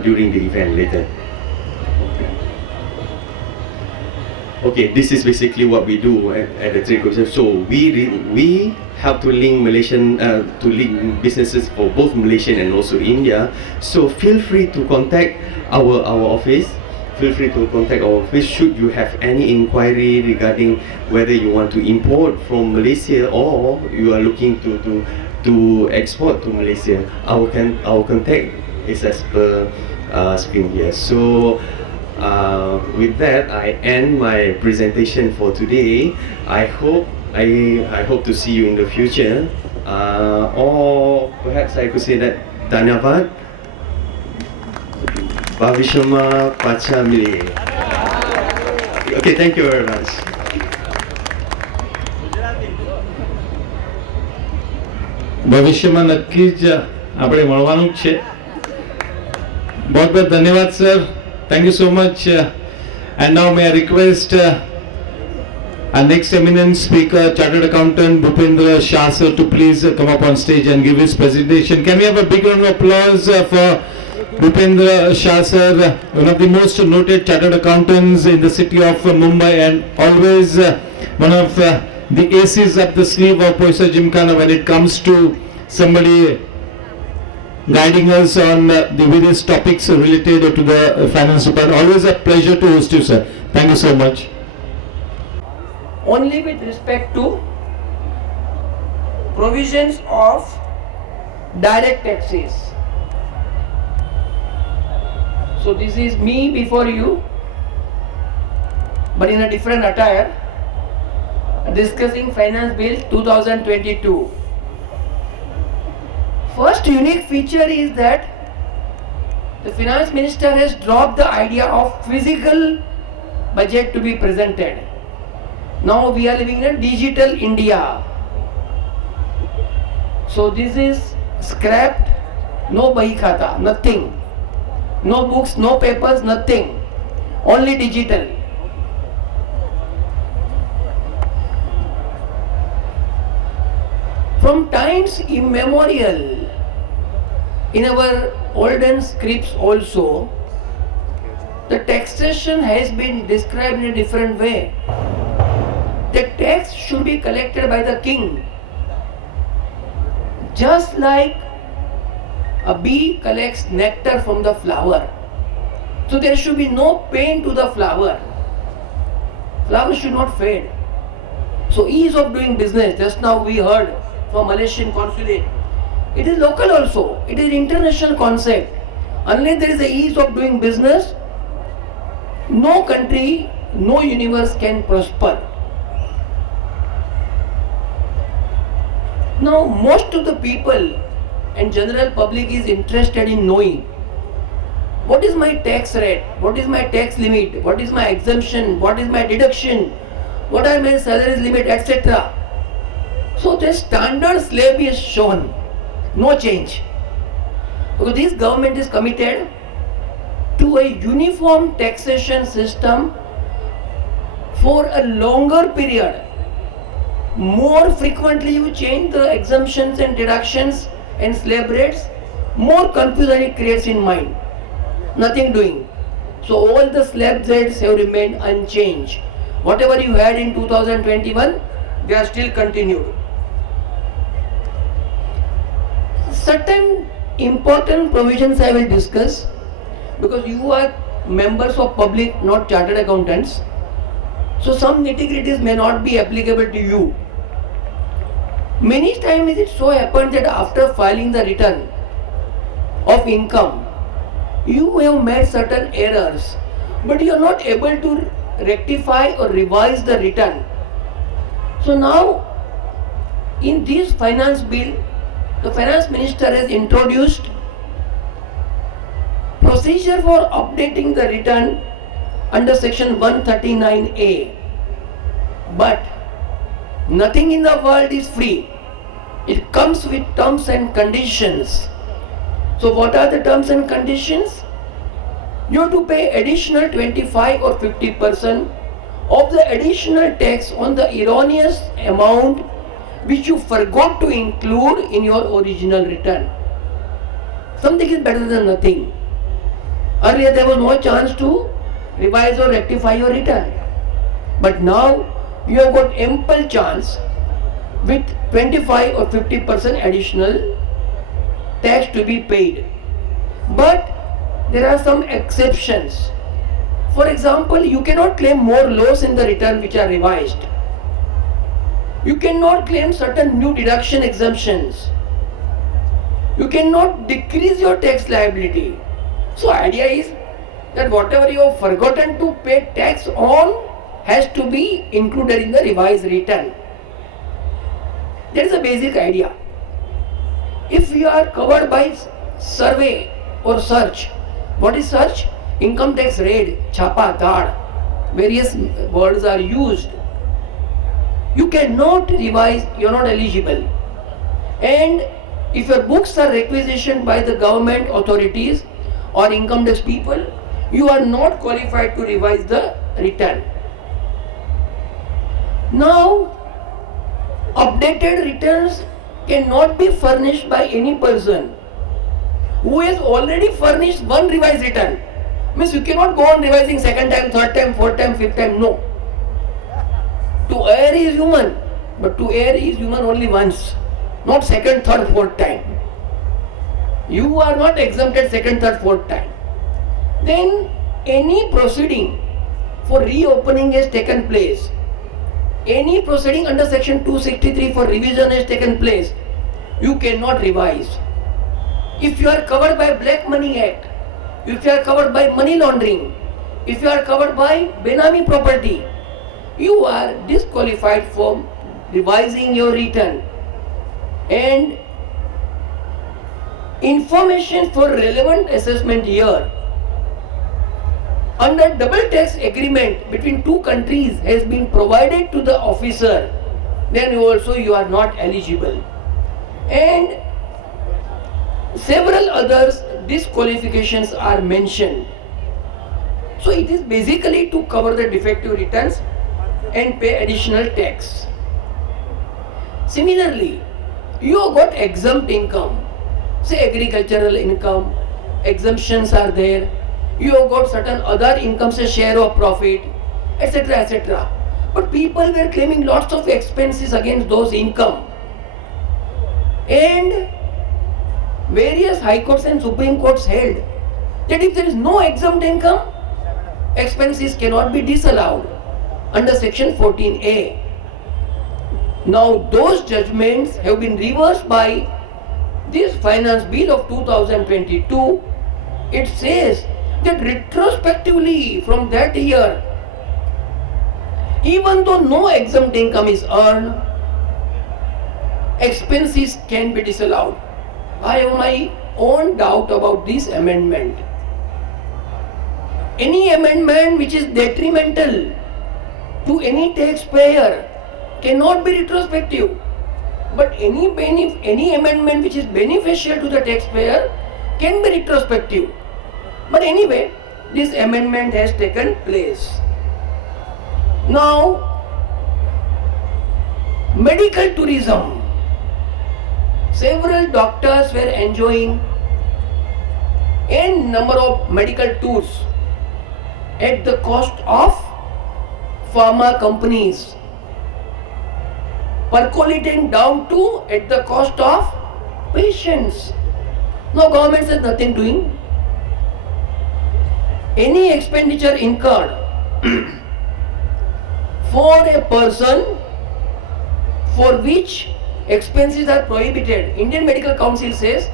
during the event later. Okay, this is basically what we do at the trade group. So we help to link link businesses for both Malaysian and also India. So feel free to contact our office. Feel free to contact our office should you have any inquiry regarding whether you want to import from Malaysia or you are looking to export to Malaysia. Our contact is as per screen here. So with that, I end my presentation for today. I hope to see you in the future, or perhaps I could say that Dhanyavad Bhavishama Pacha Mili. Okay, thank you very much. ભવિષ્યમાં નક્કી જ આપણે મળવાનું જ છે. बहुत बहुत धन्यवाद sir. Thank you so much. And now may I request our next eminent speaker, Chartered Accountant Bhupendra Shah sir, to please come up on stage and give his presentation. Can we have a big round of applause for Bhupendra Shah sir, one of the most noted chartered accountants in the city of Mumbai, and always one of the aces up the sleeve of Poinsur Gymkhana when it comes to somebody guiding us on the various topics related to the finance department. Always a pleasure to host you, sir. Thank you so much. Only with respect to provisions of direct taxes. So this is me before you, but in a different attire, discussing Finance Bill 2022. First unique feature is that the Finance Minister has dropped the idea of physical budget to be presented. Now we are living in a digital India. So this is scrapped, no bahi khata, nothing. No books, no papers, nothing. Only digital. From times immemorial, in our olden scripts also, the taxation has been described in a different way. The tax should be collected by the king. Just like a bee collects nectar from the flower. So there should be no pain to the flower. Flower should not fade. So ease of doing business, just now we heard from Malaysian consulate. It is local also. It is international concept. Unless there is a ease of doing business, no country, no universe can prosper. Now, most of the people and general public is interested in knowing what is my tax rate, what is my tax limit, what is my exemption, what is my deduction, what are my salaries limit, etc. So the standard slab is shown, no change. Because this government is committed to a uniform taxation system for a longer period. More frequently you change the exemptions and deductions and slab rates, more confusion it creates in mind. Nothing doing. So all the slab rates have remained unchanged. Whatever you had in 2021, they are still continued. Certain important provisions I will discuss, because you are members of public, not chartered accountants. So some nitty-gritties may not be applicable to you. Many times it so happens that after filing the return of income, you have made certain errors, but you are not able to rectify or revise the return. So now, in this finance bill, the finance minister has introduced procedure for updating the return under section 139A. But nothing in the world is free. It comes with terms and conditions. So what are the terms and conditions? You have to pay additional 25 or 50% of the additional tax on the erroneous amount which you forgot to include in your original return. Something is better than nothing. Earlier there was no chance to revise or rectify your return. But now you have got ample chance with 25 or 50% additional tax to be paid. But there are some exceptions. For example, you cannot claim more loss in the return which are revised. You cannot claim certain new deduction exemptions. You cannot decrease your tax liability. So idea is that whatever you have forgotten to pay tax on has to be included in the revised return. That is a basic idea. If you are covered by survey or search, what is search? Income tax raid, chapa, dad, various words are used. You cannot revise, you are not eligible. And if your books are requisitioned by the government authorities or income tax people, you are not qualified to revise the return. Now, updated returns cannot be furnished by any person who has already furnished one revised return. Means you cannot go on revising second time, third time, fourth time, fifth time. No. To err is human, but to err is human only once, not second, third, fourth time. You are not exempted second, third, fourth time. Then any proceeding for reopening has taken place. Any proceeding under section 263 for revision has taken place. You cannot revise. If you are covered by Black Money Act, if you are covered by money laundering, if you are covered by Benami property, you are disqualified from revising your return. And information for relevant assessment here under double tax agreement between two countries has been provided to the officer, then you are not eligible. And several others disqualifications are mentioned. So it is basically to cover the defective returns and pay additional tax. Similarly, you have got exempt income, say agricultural income, exemptions are there. You have got certain other incomes, a share of profit, etc., etc. But people were claiming lots of expenses against those income. And various high courts and supreme courts held that if there is no exempt income, expenses cannot be disallowed under section 14A. Now those judgments have been reversed by this finance bill of 2022. It says that retrospectively from that year, even though no exempt income is earned, expenses can be disallowed. I have my own doubt about this amendment. Any amendment which is detrimental to any taxpayer cannot be retrospective. But any amendment which is beneficial to the taxpayer can be retrospective. But anyway, this amendment has taken place. Now, medical tourism. Several doctors were enjoying n number of medical tours at the cost of pharma companies, percolating down to at the cost of patients. Now government says nothing doing. Any expenditure incurred for a person for which expenses are prohibited. Indian Medical Council says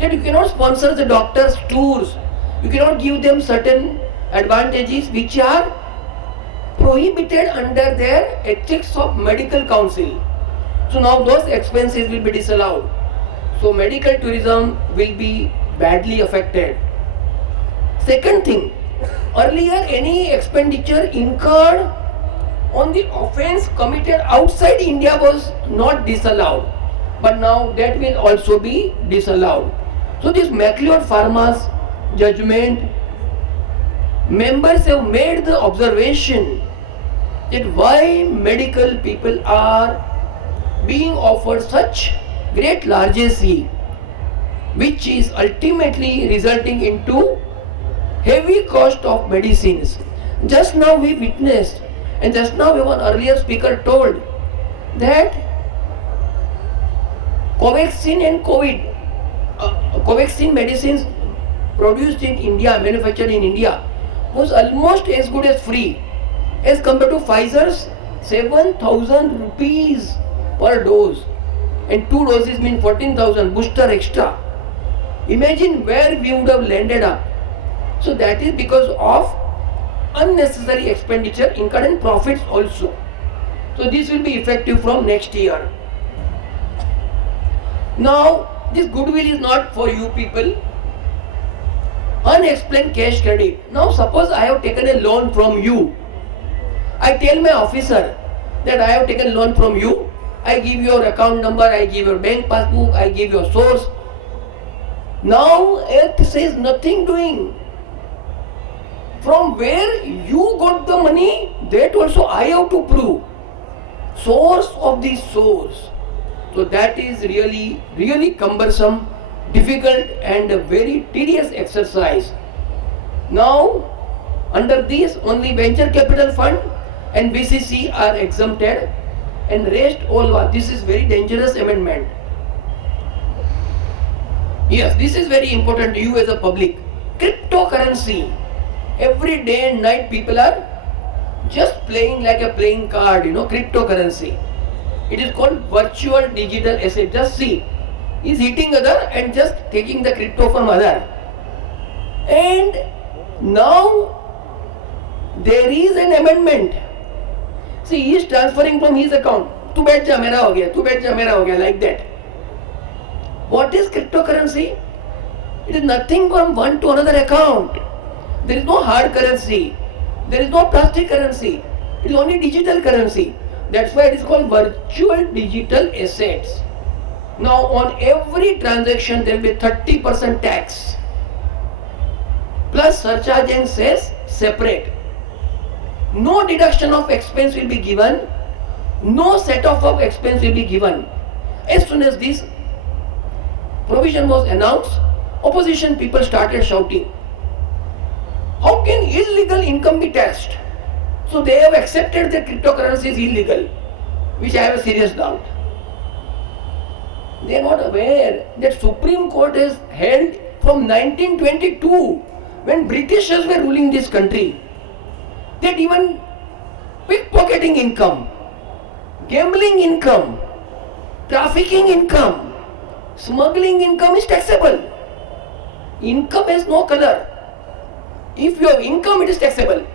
that you cannot sponsor the doctor's tours. You cannot give them certain advantages which are prohibited under their ethics of medical council. So now those expenses will be disallowed. So medical tourism will be badly affected. Second thing, earlier any expenditure incurred on the offense committed outside India was not disallowed, but now that will also be disallowed. So this McLeod Pharma's judgment, members have made the observation that why medical people are being offered such great largesse, which is ultimately resulting into heavy cost of medicines. Just now we witnessed, and just now one earlier speaker told that Covaxin and Covaxin medicines produced in India, manufactured in India, was almost as good as free as compared to Pfizer's 7,000 rupees per dose, and 2 doses mean 14,000 booster extra. Imagine where we would have landed up. So that is because of unnecessary expenditure incurred in profits also. So this will be effective from next year. Now this goodwill is not for you people. Unexplained cash credit. Now suppose I have taken a loan from you. I tell my officer that I have taken loan from you. I give your account number, I give your bank passbook, I give your source. Now Act says nothing doing. From where you got the money, that also I have to prove. Source of the source. So that is really cumbersome, difficult and a very tedious exercise. Now, under this only venture capital fund and VCC are exempted, and rest all are. This is very dangerous amendment. Yes, this is very important to you as a public. Cryptocurrency. Every day and night people are just playing like a playing card, cryptocurrency. It is called virtual digital asset. Just see, he is hitting other and just taking the crypto from other. And now there is an amendment. See, he is transferring from his account. Tu bet ja mera ho gaya, tu bet ja mera ho gaya, like that. What is cryptocurrency? It is nothing from one to another account. There is no hard currency. There is no plastic currency. It is only digital currency. That's why it is called virtual digital assets. Now on every transaction there will be 30% tax. Plus surcharge and cess separate. No deduction of expense will be given. No set off of expense will be given. As soon as this provision was announced, opposition people started shouting, how can illegal income be taxed? So they have accepted that cryptocurrency is illegal, which I have a serious doubt. They are not aware that Supreme Court has held from 1922, when Britishers were ruling this country, that even pickpocketing income, gambling income, trafficking income, smuggling income is taxable. Income has no color. If you have income, it is taxable.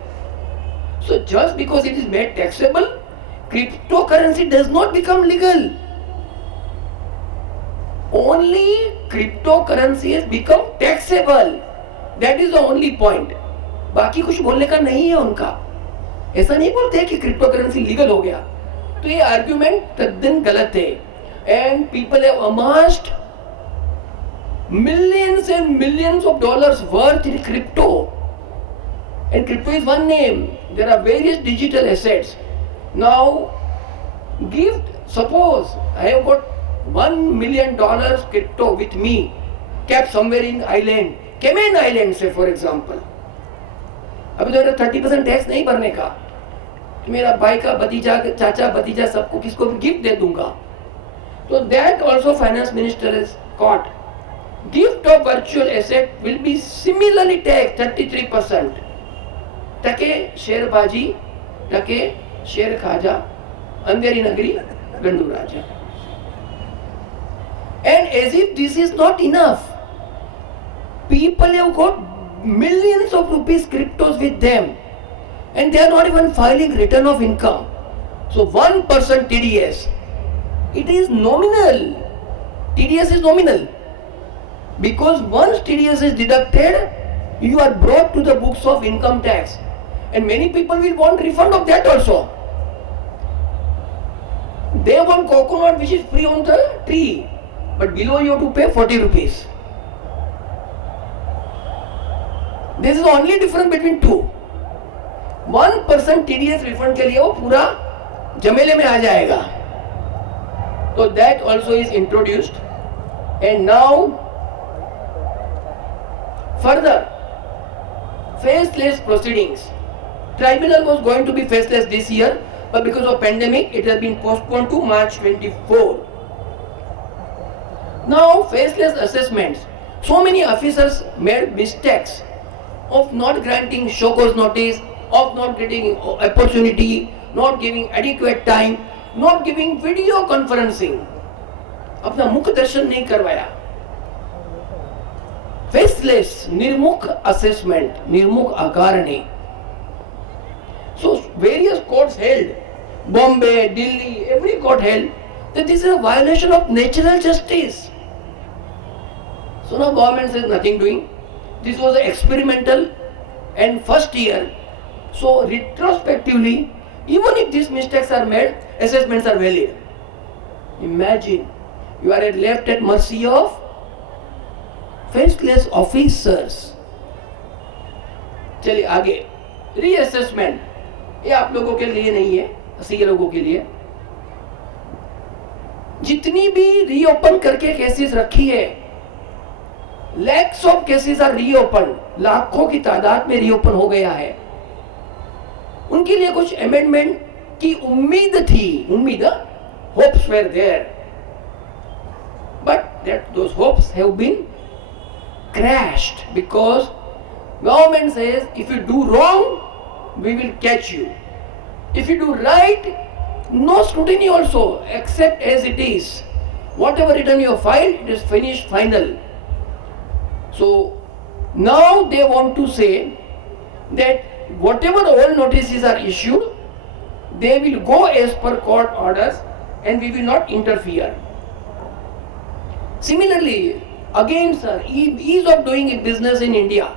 So just because it is made taxable, cryptocurrency does not become legal. Only cryptocurrencies become taxable. That is the only point. बाकी कुछ बोलने का नहीं है उनका. ऐसा नहीं बोलते कि क्रिप्टो करेंसी लीगल हो गया. तो ये आर्ग्यूमेंट तद्दन गलत है. And people have amassed millions and millions of dollars worth in crypto. And crypto is one name. There are various digital assets. Now, suppose I have got $1 million crypto with me, kept somewhere in island, Cayman Island say for example. अभी तो 30% tax नहीं भरने का. मेरा भाई का भतीजा, चाचा भतीजा सबको किसको भी गिफ्ट दे दूंगा. So that also finance minister is caught. Gift of virtual asset will be similarly taxed 33%. टके शेर बाजी, टके शेर खाजा, अंधेरी नगरी गंडू राजा. And as if this is not enough, people have got millions of rupees cryptos with them, and they are not even filing return of income. So 1% TDS, it is nominal. TDS is nominal. Because once TDS is deducted, you are brought to the books of income tax. And many people will want refund of that also. They want coconut which is free on the tree, but below you have to pay 40 rupees. This is the only difference between two. 1% TDS refund के लिए वो पूरा जमेले में आ जाएगा. So that also is introduced. And now further, faceless proceedings. Tribunal was going to be faceless this year, but because of pandemic, it has been postponed to March 24. Now, faceless assessments. So many officers made mistakes of not granting show cause notice, of not getting opportunity, not giving adequate time, not giving video conferencing. अपना मुख दर्शन नहीं करवाया. Faceless, निर्मुख assessment, निर्मुख आकारणी. So various courts held, Bombay, Delhi, every court held that this is a violation of natural justice. So now government says nothing doing. This was experimental and first year. So retrospectively, even if these mistakes are made, assessments are valid. Imagine you are left at mercy of faceless officers. चलिए आगे. Reassessment. ये आप लोगों के लिए नहीं है, अस्सी लोगों के लिए. जितनी भी रीओपन करके केसेस रखी है, lakhs of cases are reopen, लाखों की तादाद में रीओपन हो गया है. उनके लिए कुछ अमेंडमेंट की उम्मीद थी, उम्मीद, hopes were there, but that those hopes have been crashed because government says if you do wrong, we will catch you. If you do right, no scrutiny also, accept as it is. Whatever return you have filed, it is finished, final. So now they want to say that whatever all notices are issued, they will go as per court orders and we will not interfere. Similarly, again sir, ease of doing business in India.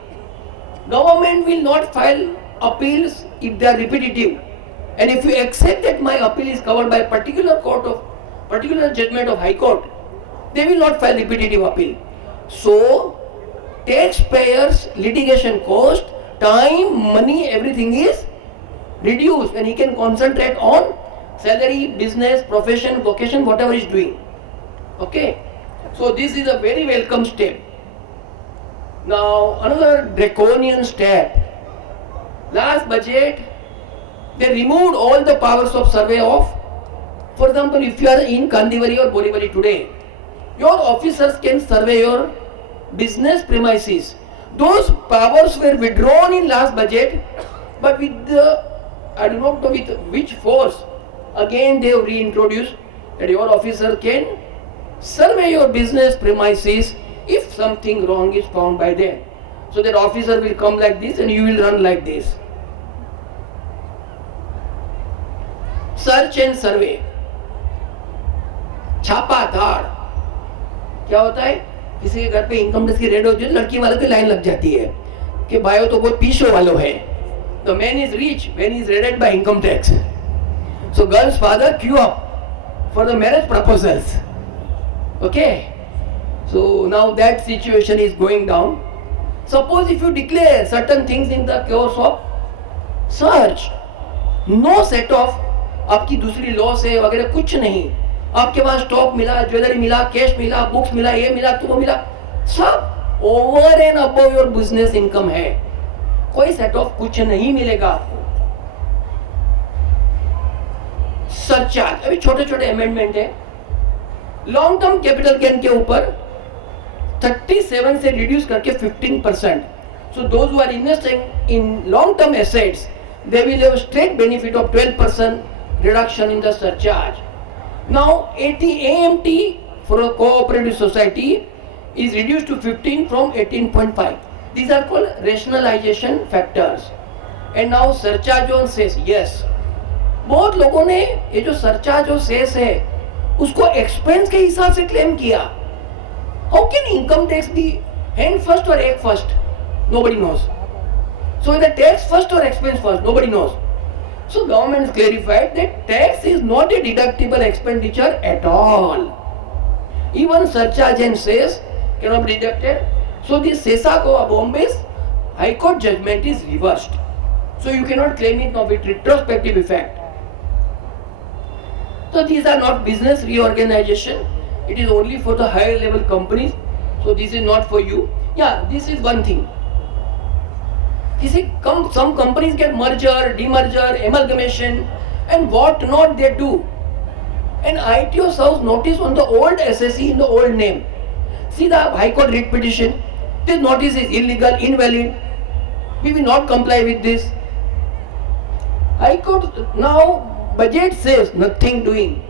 Government will not file appeals if they are repetitive. And if you accept that my appeal is covered by a particular judgment of High Court, they will not file repetitive appeal. So, taxpayers' litigation cost, time, money, everything is reduced and he can concentrate on salary, business, profession, vocation, whatever he is doing. Okay? So, this is a very welcome step. Now, another draconian step. Last budget, they removed all the powers of survey of, for example, if you are in Kandivari or Borivali today, your officers can survey your business premises. Those powers were withdrawn in last budget, but with the, I do not know with which force, again they have reintroduced that your officer can survey your business premises if something wrong is found by them. So that officer will come like this and you will run like this. Search and survey. छापा धाड़. क्या होता है? किसी के घर पे income tax की red होती है, लड़की वालों की लाइन लग जाती है कि भाइयों तो बहुत पीछे वालों है. The man is rich when he is raided by income tax. So girl's father queue up for the marriage proposals. Okay. So now that situation is going down. Suppose if you declare certain things in the course of search, no set of आपकी दूसरी law से वगैरह कुछ नहीं. आपके पास stock मिला, jewellery मिला, cash मिला, बुक्स मिला, ये मिला, तो वो मिला, सब over and above your business income है. कोई सेट ऑफ कुछ नहीं मिलेगा आपको. सरचार्ज अभी छोटे छोटे अमेंडमेंट है. लॉन्ग टर्म कैपिटल गेन के ऊपर 37 से रिड्यूस करके 15%. So those who are investing in long term assets they will have straight benefit of 12% reduction in the surcharge. Now 80 AMT for a cooperative society is reduced to 15 from 18.5. These are called rationalization factors. And now surcharge on cess, yes. बहुत लोगों ने ये जो surcharge और cess है उसको expense के हिसाब से claim किया. How can income tax be hand first or egg first? Nobody knows. So the tax first or expense first? Nobody knows. So government has clarified that tax is not a deductible expenditure at all. Even surcharge and cess cannot be deducted. So this Sesako Bombay's High Court judgment is reversed. So you cannot claim it now with retrospective effect. So these are not business reorganization. It is only for the higher level companies. So this is not for you. Yeah, this is one thing. Some companies get merger, demerger, amalgamation, and what not they do. And ITO serves notice on the old SSE in the old name. See the High Court writ petition. This notice is illegal, invalid. We will not comply with this. High Court now budget says nothing doing.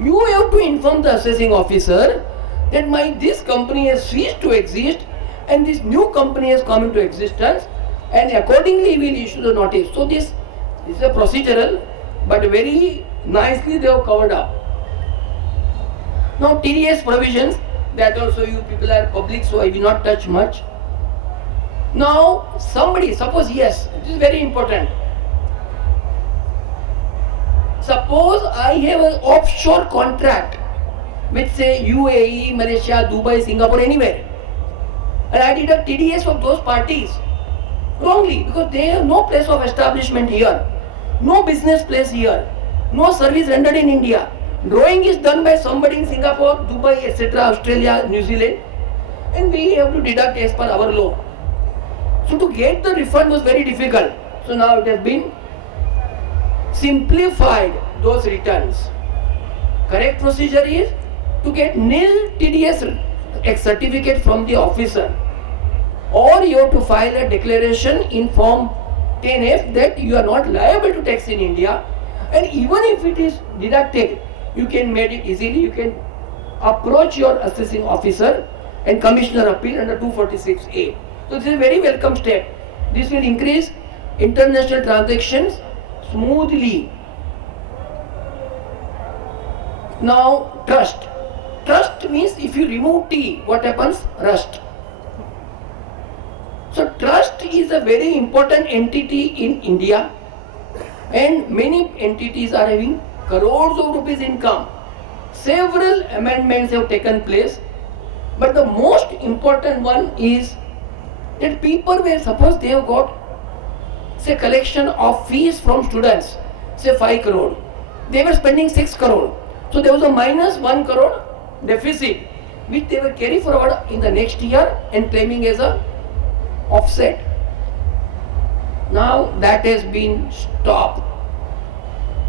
You have to inform the assessing officer that this company has ceased to exist and this new company has come into existence, and accordingly we will issue the notice. So this is a procedural, but very nicely they have covered up. Now TDS provisions, that also you people are public, so I will not touch much. Now somebody, suppose, yes, this is very important. Suppose I have an offshore contract with say UAE, Malaysia, Dubai, Singapore, anywhere, and I deduct TDS of those parties wrongly because they have no place of establishment here, no business place here, no service rendered in India. Drawing is done by somebody in Singapore, Dubai, etc., Australia, New Zealand, and we have to deduct as per our law. So to get the refund was very difficult. So now it has been simplified, those returns. Correct procedure is to get nil TDS certificate from the officer, or you have to file a declaration in form 10F that you are not liable to tax in India, and even if it is deducted, you can make it easily. You can approach your assessing officer and commissioner appeal under 246A. So this is a very welcome step. This will increase international transactions smoothly. Now trust. Trust means if you remove T, what happens? Rust. So trust is a very important entity in India, and many entities are having crores of rupees income. Several amendments have taken place, but the most important one is that people were, suppose they have got say collection of fees from students, say 5 crore. They were spending 6 crore. So there was a minus 1 crore deficit which they will carry forward in the next year and claiming as a offset. Now that has been stopped.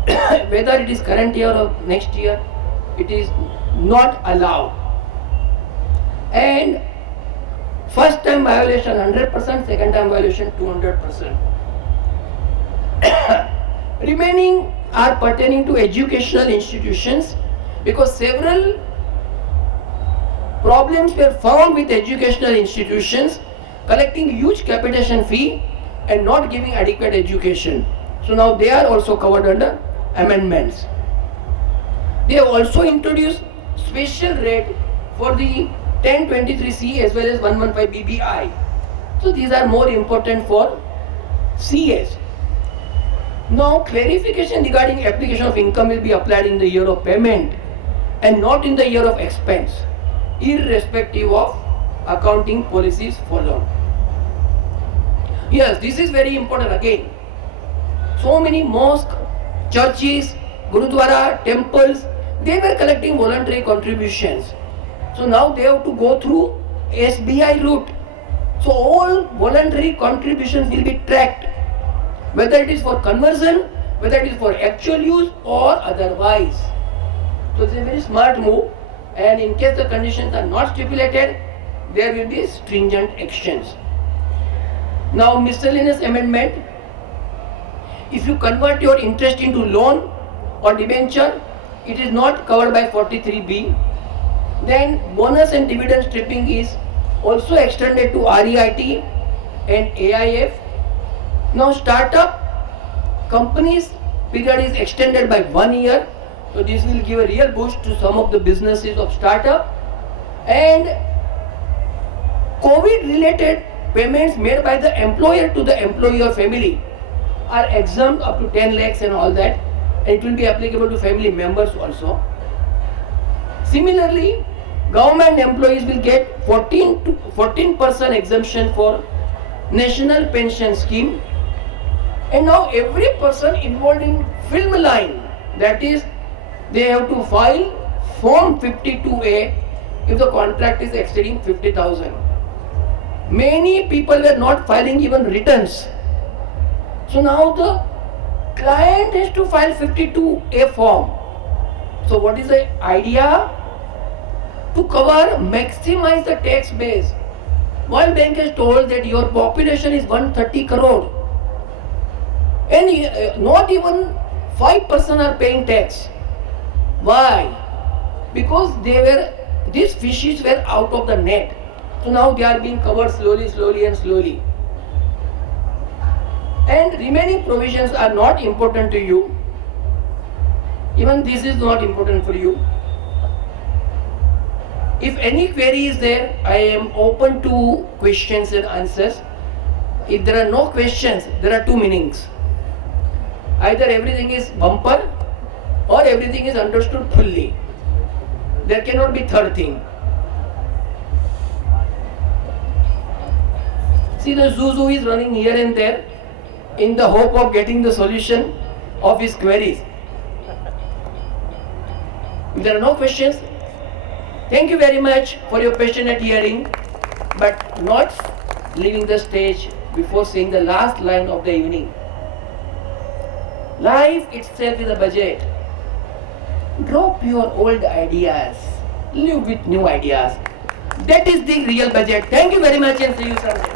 Whether it is current year or next year, it is not allowed. And first time violation 100%, second time violation 200%. Remaining are pertaining to educational institutions, because several problems were found with educational institutions collecting huge capitation fee and not giving adequate education. So now they are also covered under amendments. They have also introduced special rate for the 1023C as well as 115 BBI. So these are more important for CS. Now clarification regarding application of income will be applied in the year of payment and not in the year of expense, irrespective of accounting policies followed. Yes, this is very important again. So many mosques, churches, gurudwara, temples, they were collecting voluntary contributions. So now they have to go through SBI route. So all voluntary contributions will be tracked, whether it is for conversion, whether it is for actual use or otherwise. So it's a very smart move, and in case the conditions are not stipulated, there will be stringent actions. Now miscellaneous amendment. If you convert your interest into loan or debenture, it is not covered by 43B. Then bonus and dividend stripping is also extended to REIT and AIF. Now startup companies period is extended by 1 year. So this will give a real boost to some of the businesses of startup. And COVID related payments made by the employer to the employee or family are exempt up to 10 lakhs and all that. It will be applicable to family members also. Similarly, government employees will get 14% exemption for national pension scheme. And now every person involved in film line, that is, they have to file form 52A if the contract is exceeding 50,000. Many people were not filing even returns. So now the client has to file 52A form. So what is the idea? To cover, maximize the tax base. World Bank has told that your population is 130 crore. And not even 5% are paying tax. Why? Because these fishes were out of the net. So now they are being covered slowly. And remaining provisions are not important to you. Even this is not important for you. If any query is there, I am open to questions and answers. If there are no questions, there are two meanings. Either everything is bumper or everything is understood fully. There cannot be third thing. See, the Zuzu is running here and there in the hope of getting the solution of his queries. If there are no questions, thank you very much for your passionate hearing, but not leaving the stage before saying the last line of the evening. Life itself is a budget. Drop your old ideas, live with new ideas. That is the real budget. Thank you very much and see you someday.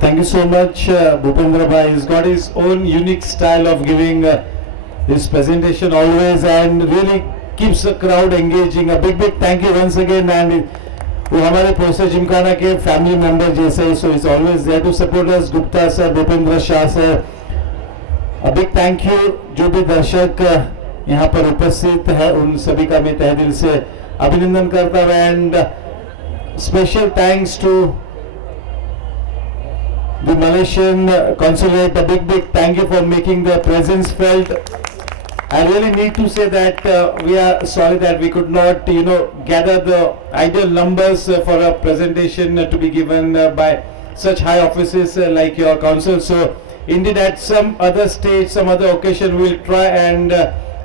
Thank you so much, Bhupendra Bhai. He's got his own unique style of giving his presentation always, and really keeps the crowd engaging. A big thank you once again. And वो हमारे पोइंसर जिमखाना के family member जैसे ही, so he's always there to support us. Gupta sir, Bhupendra Shah sir, a big thank you. जो भी दर्शक यहाँ पर उपस्थित है उन सभी का मैं तहे दिल से अभिनंदन करता हूँ. And special thanks to the Malaysian consulate. A big thank you for making the presence felt. I really need to say that we are sorry that we could not, gather the ideal numbers for a presentation to be given by such high offices like your council. So indeed, at some other stage, some other occasion, we will try and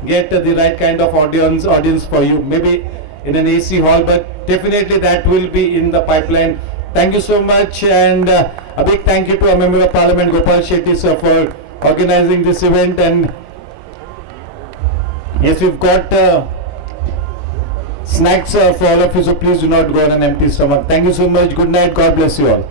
get the right kind of audience for you. Maybe in an AC hall, but definitely that will be in the pipeline. Thank you so much, and a big thank you to our Member of Parliament Gopal Shetty sir for organizing this event. And yes, we've got snacks for all of you, so please do not go on an empty stomach. Thank you so much. Good night. God bless you all.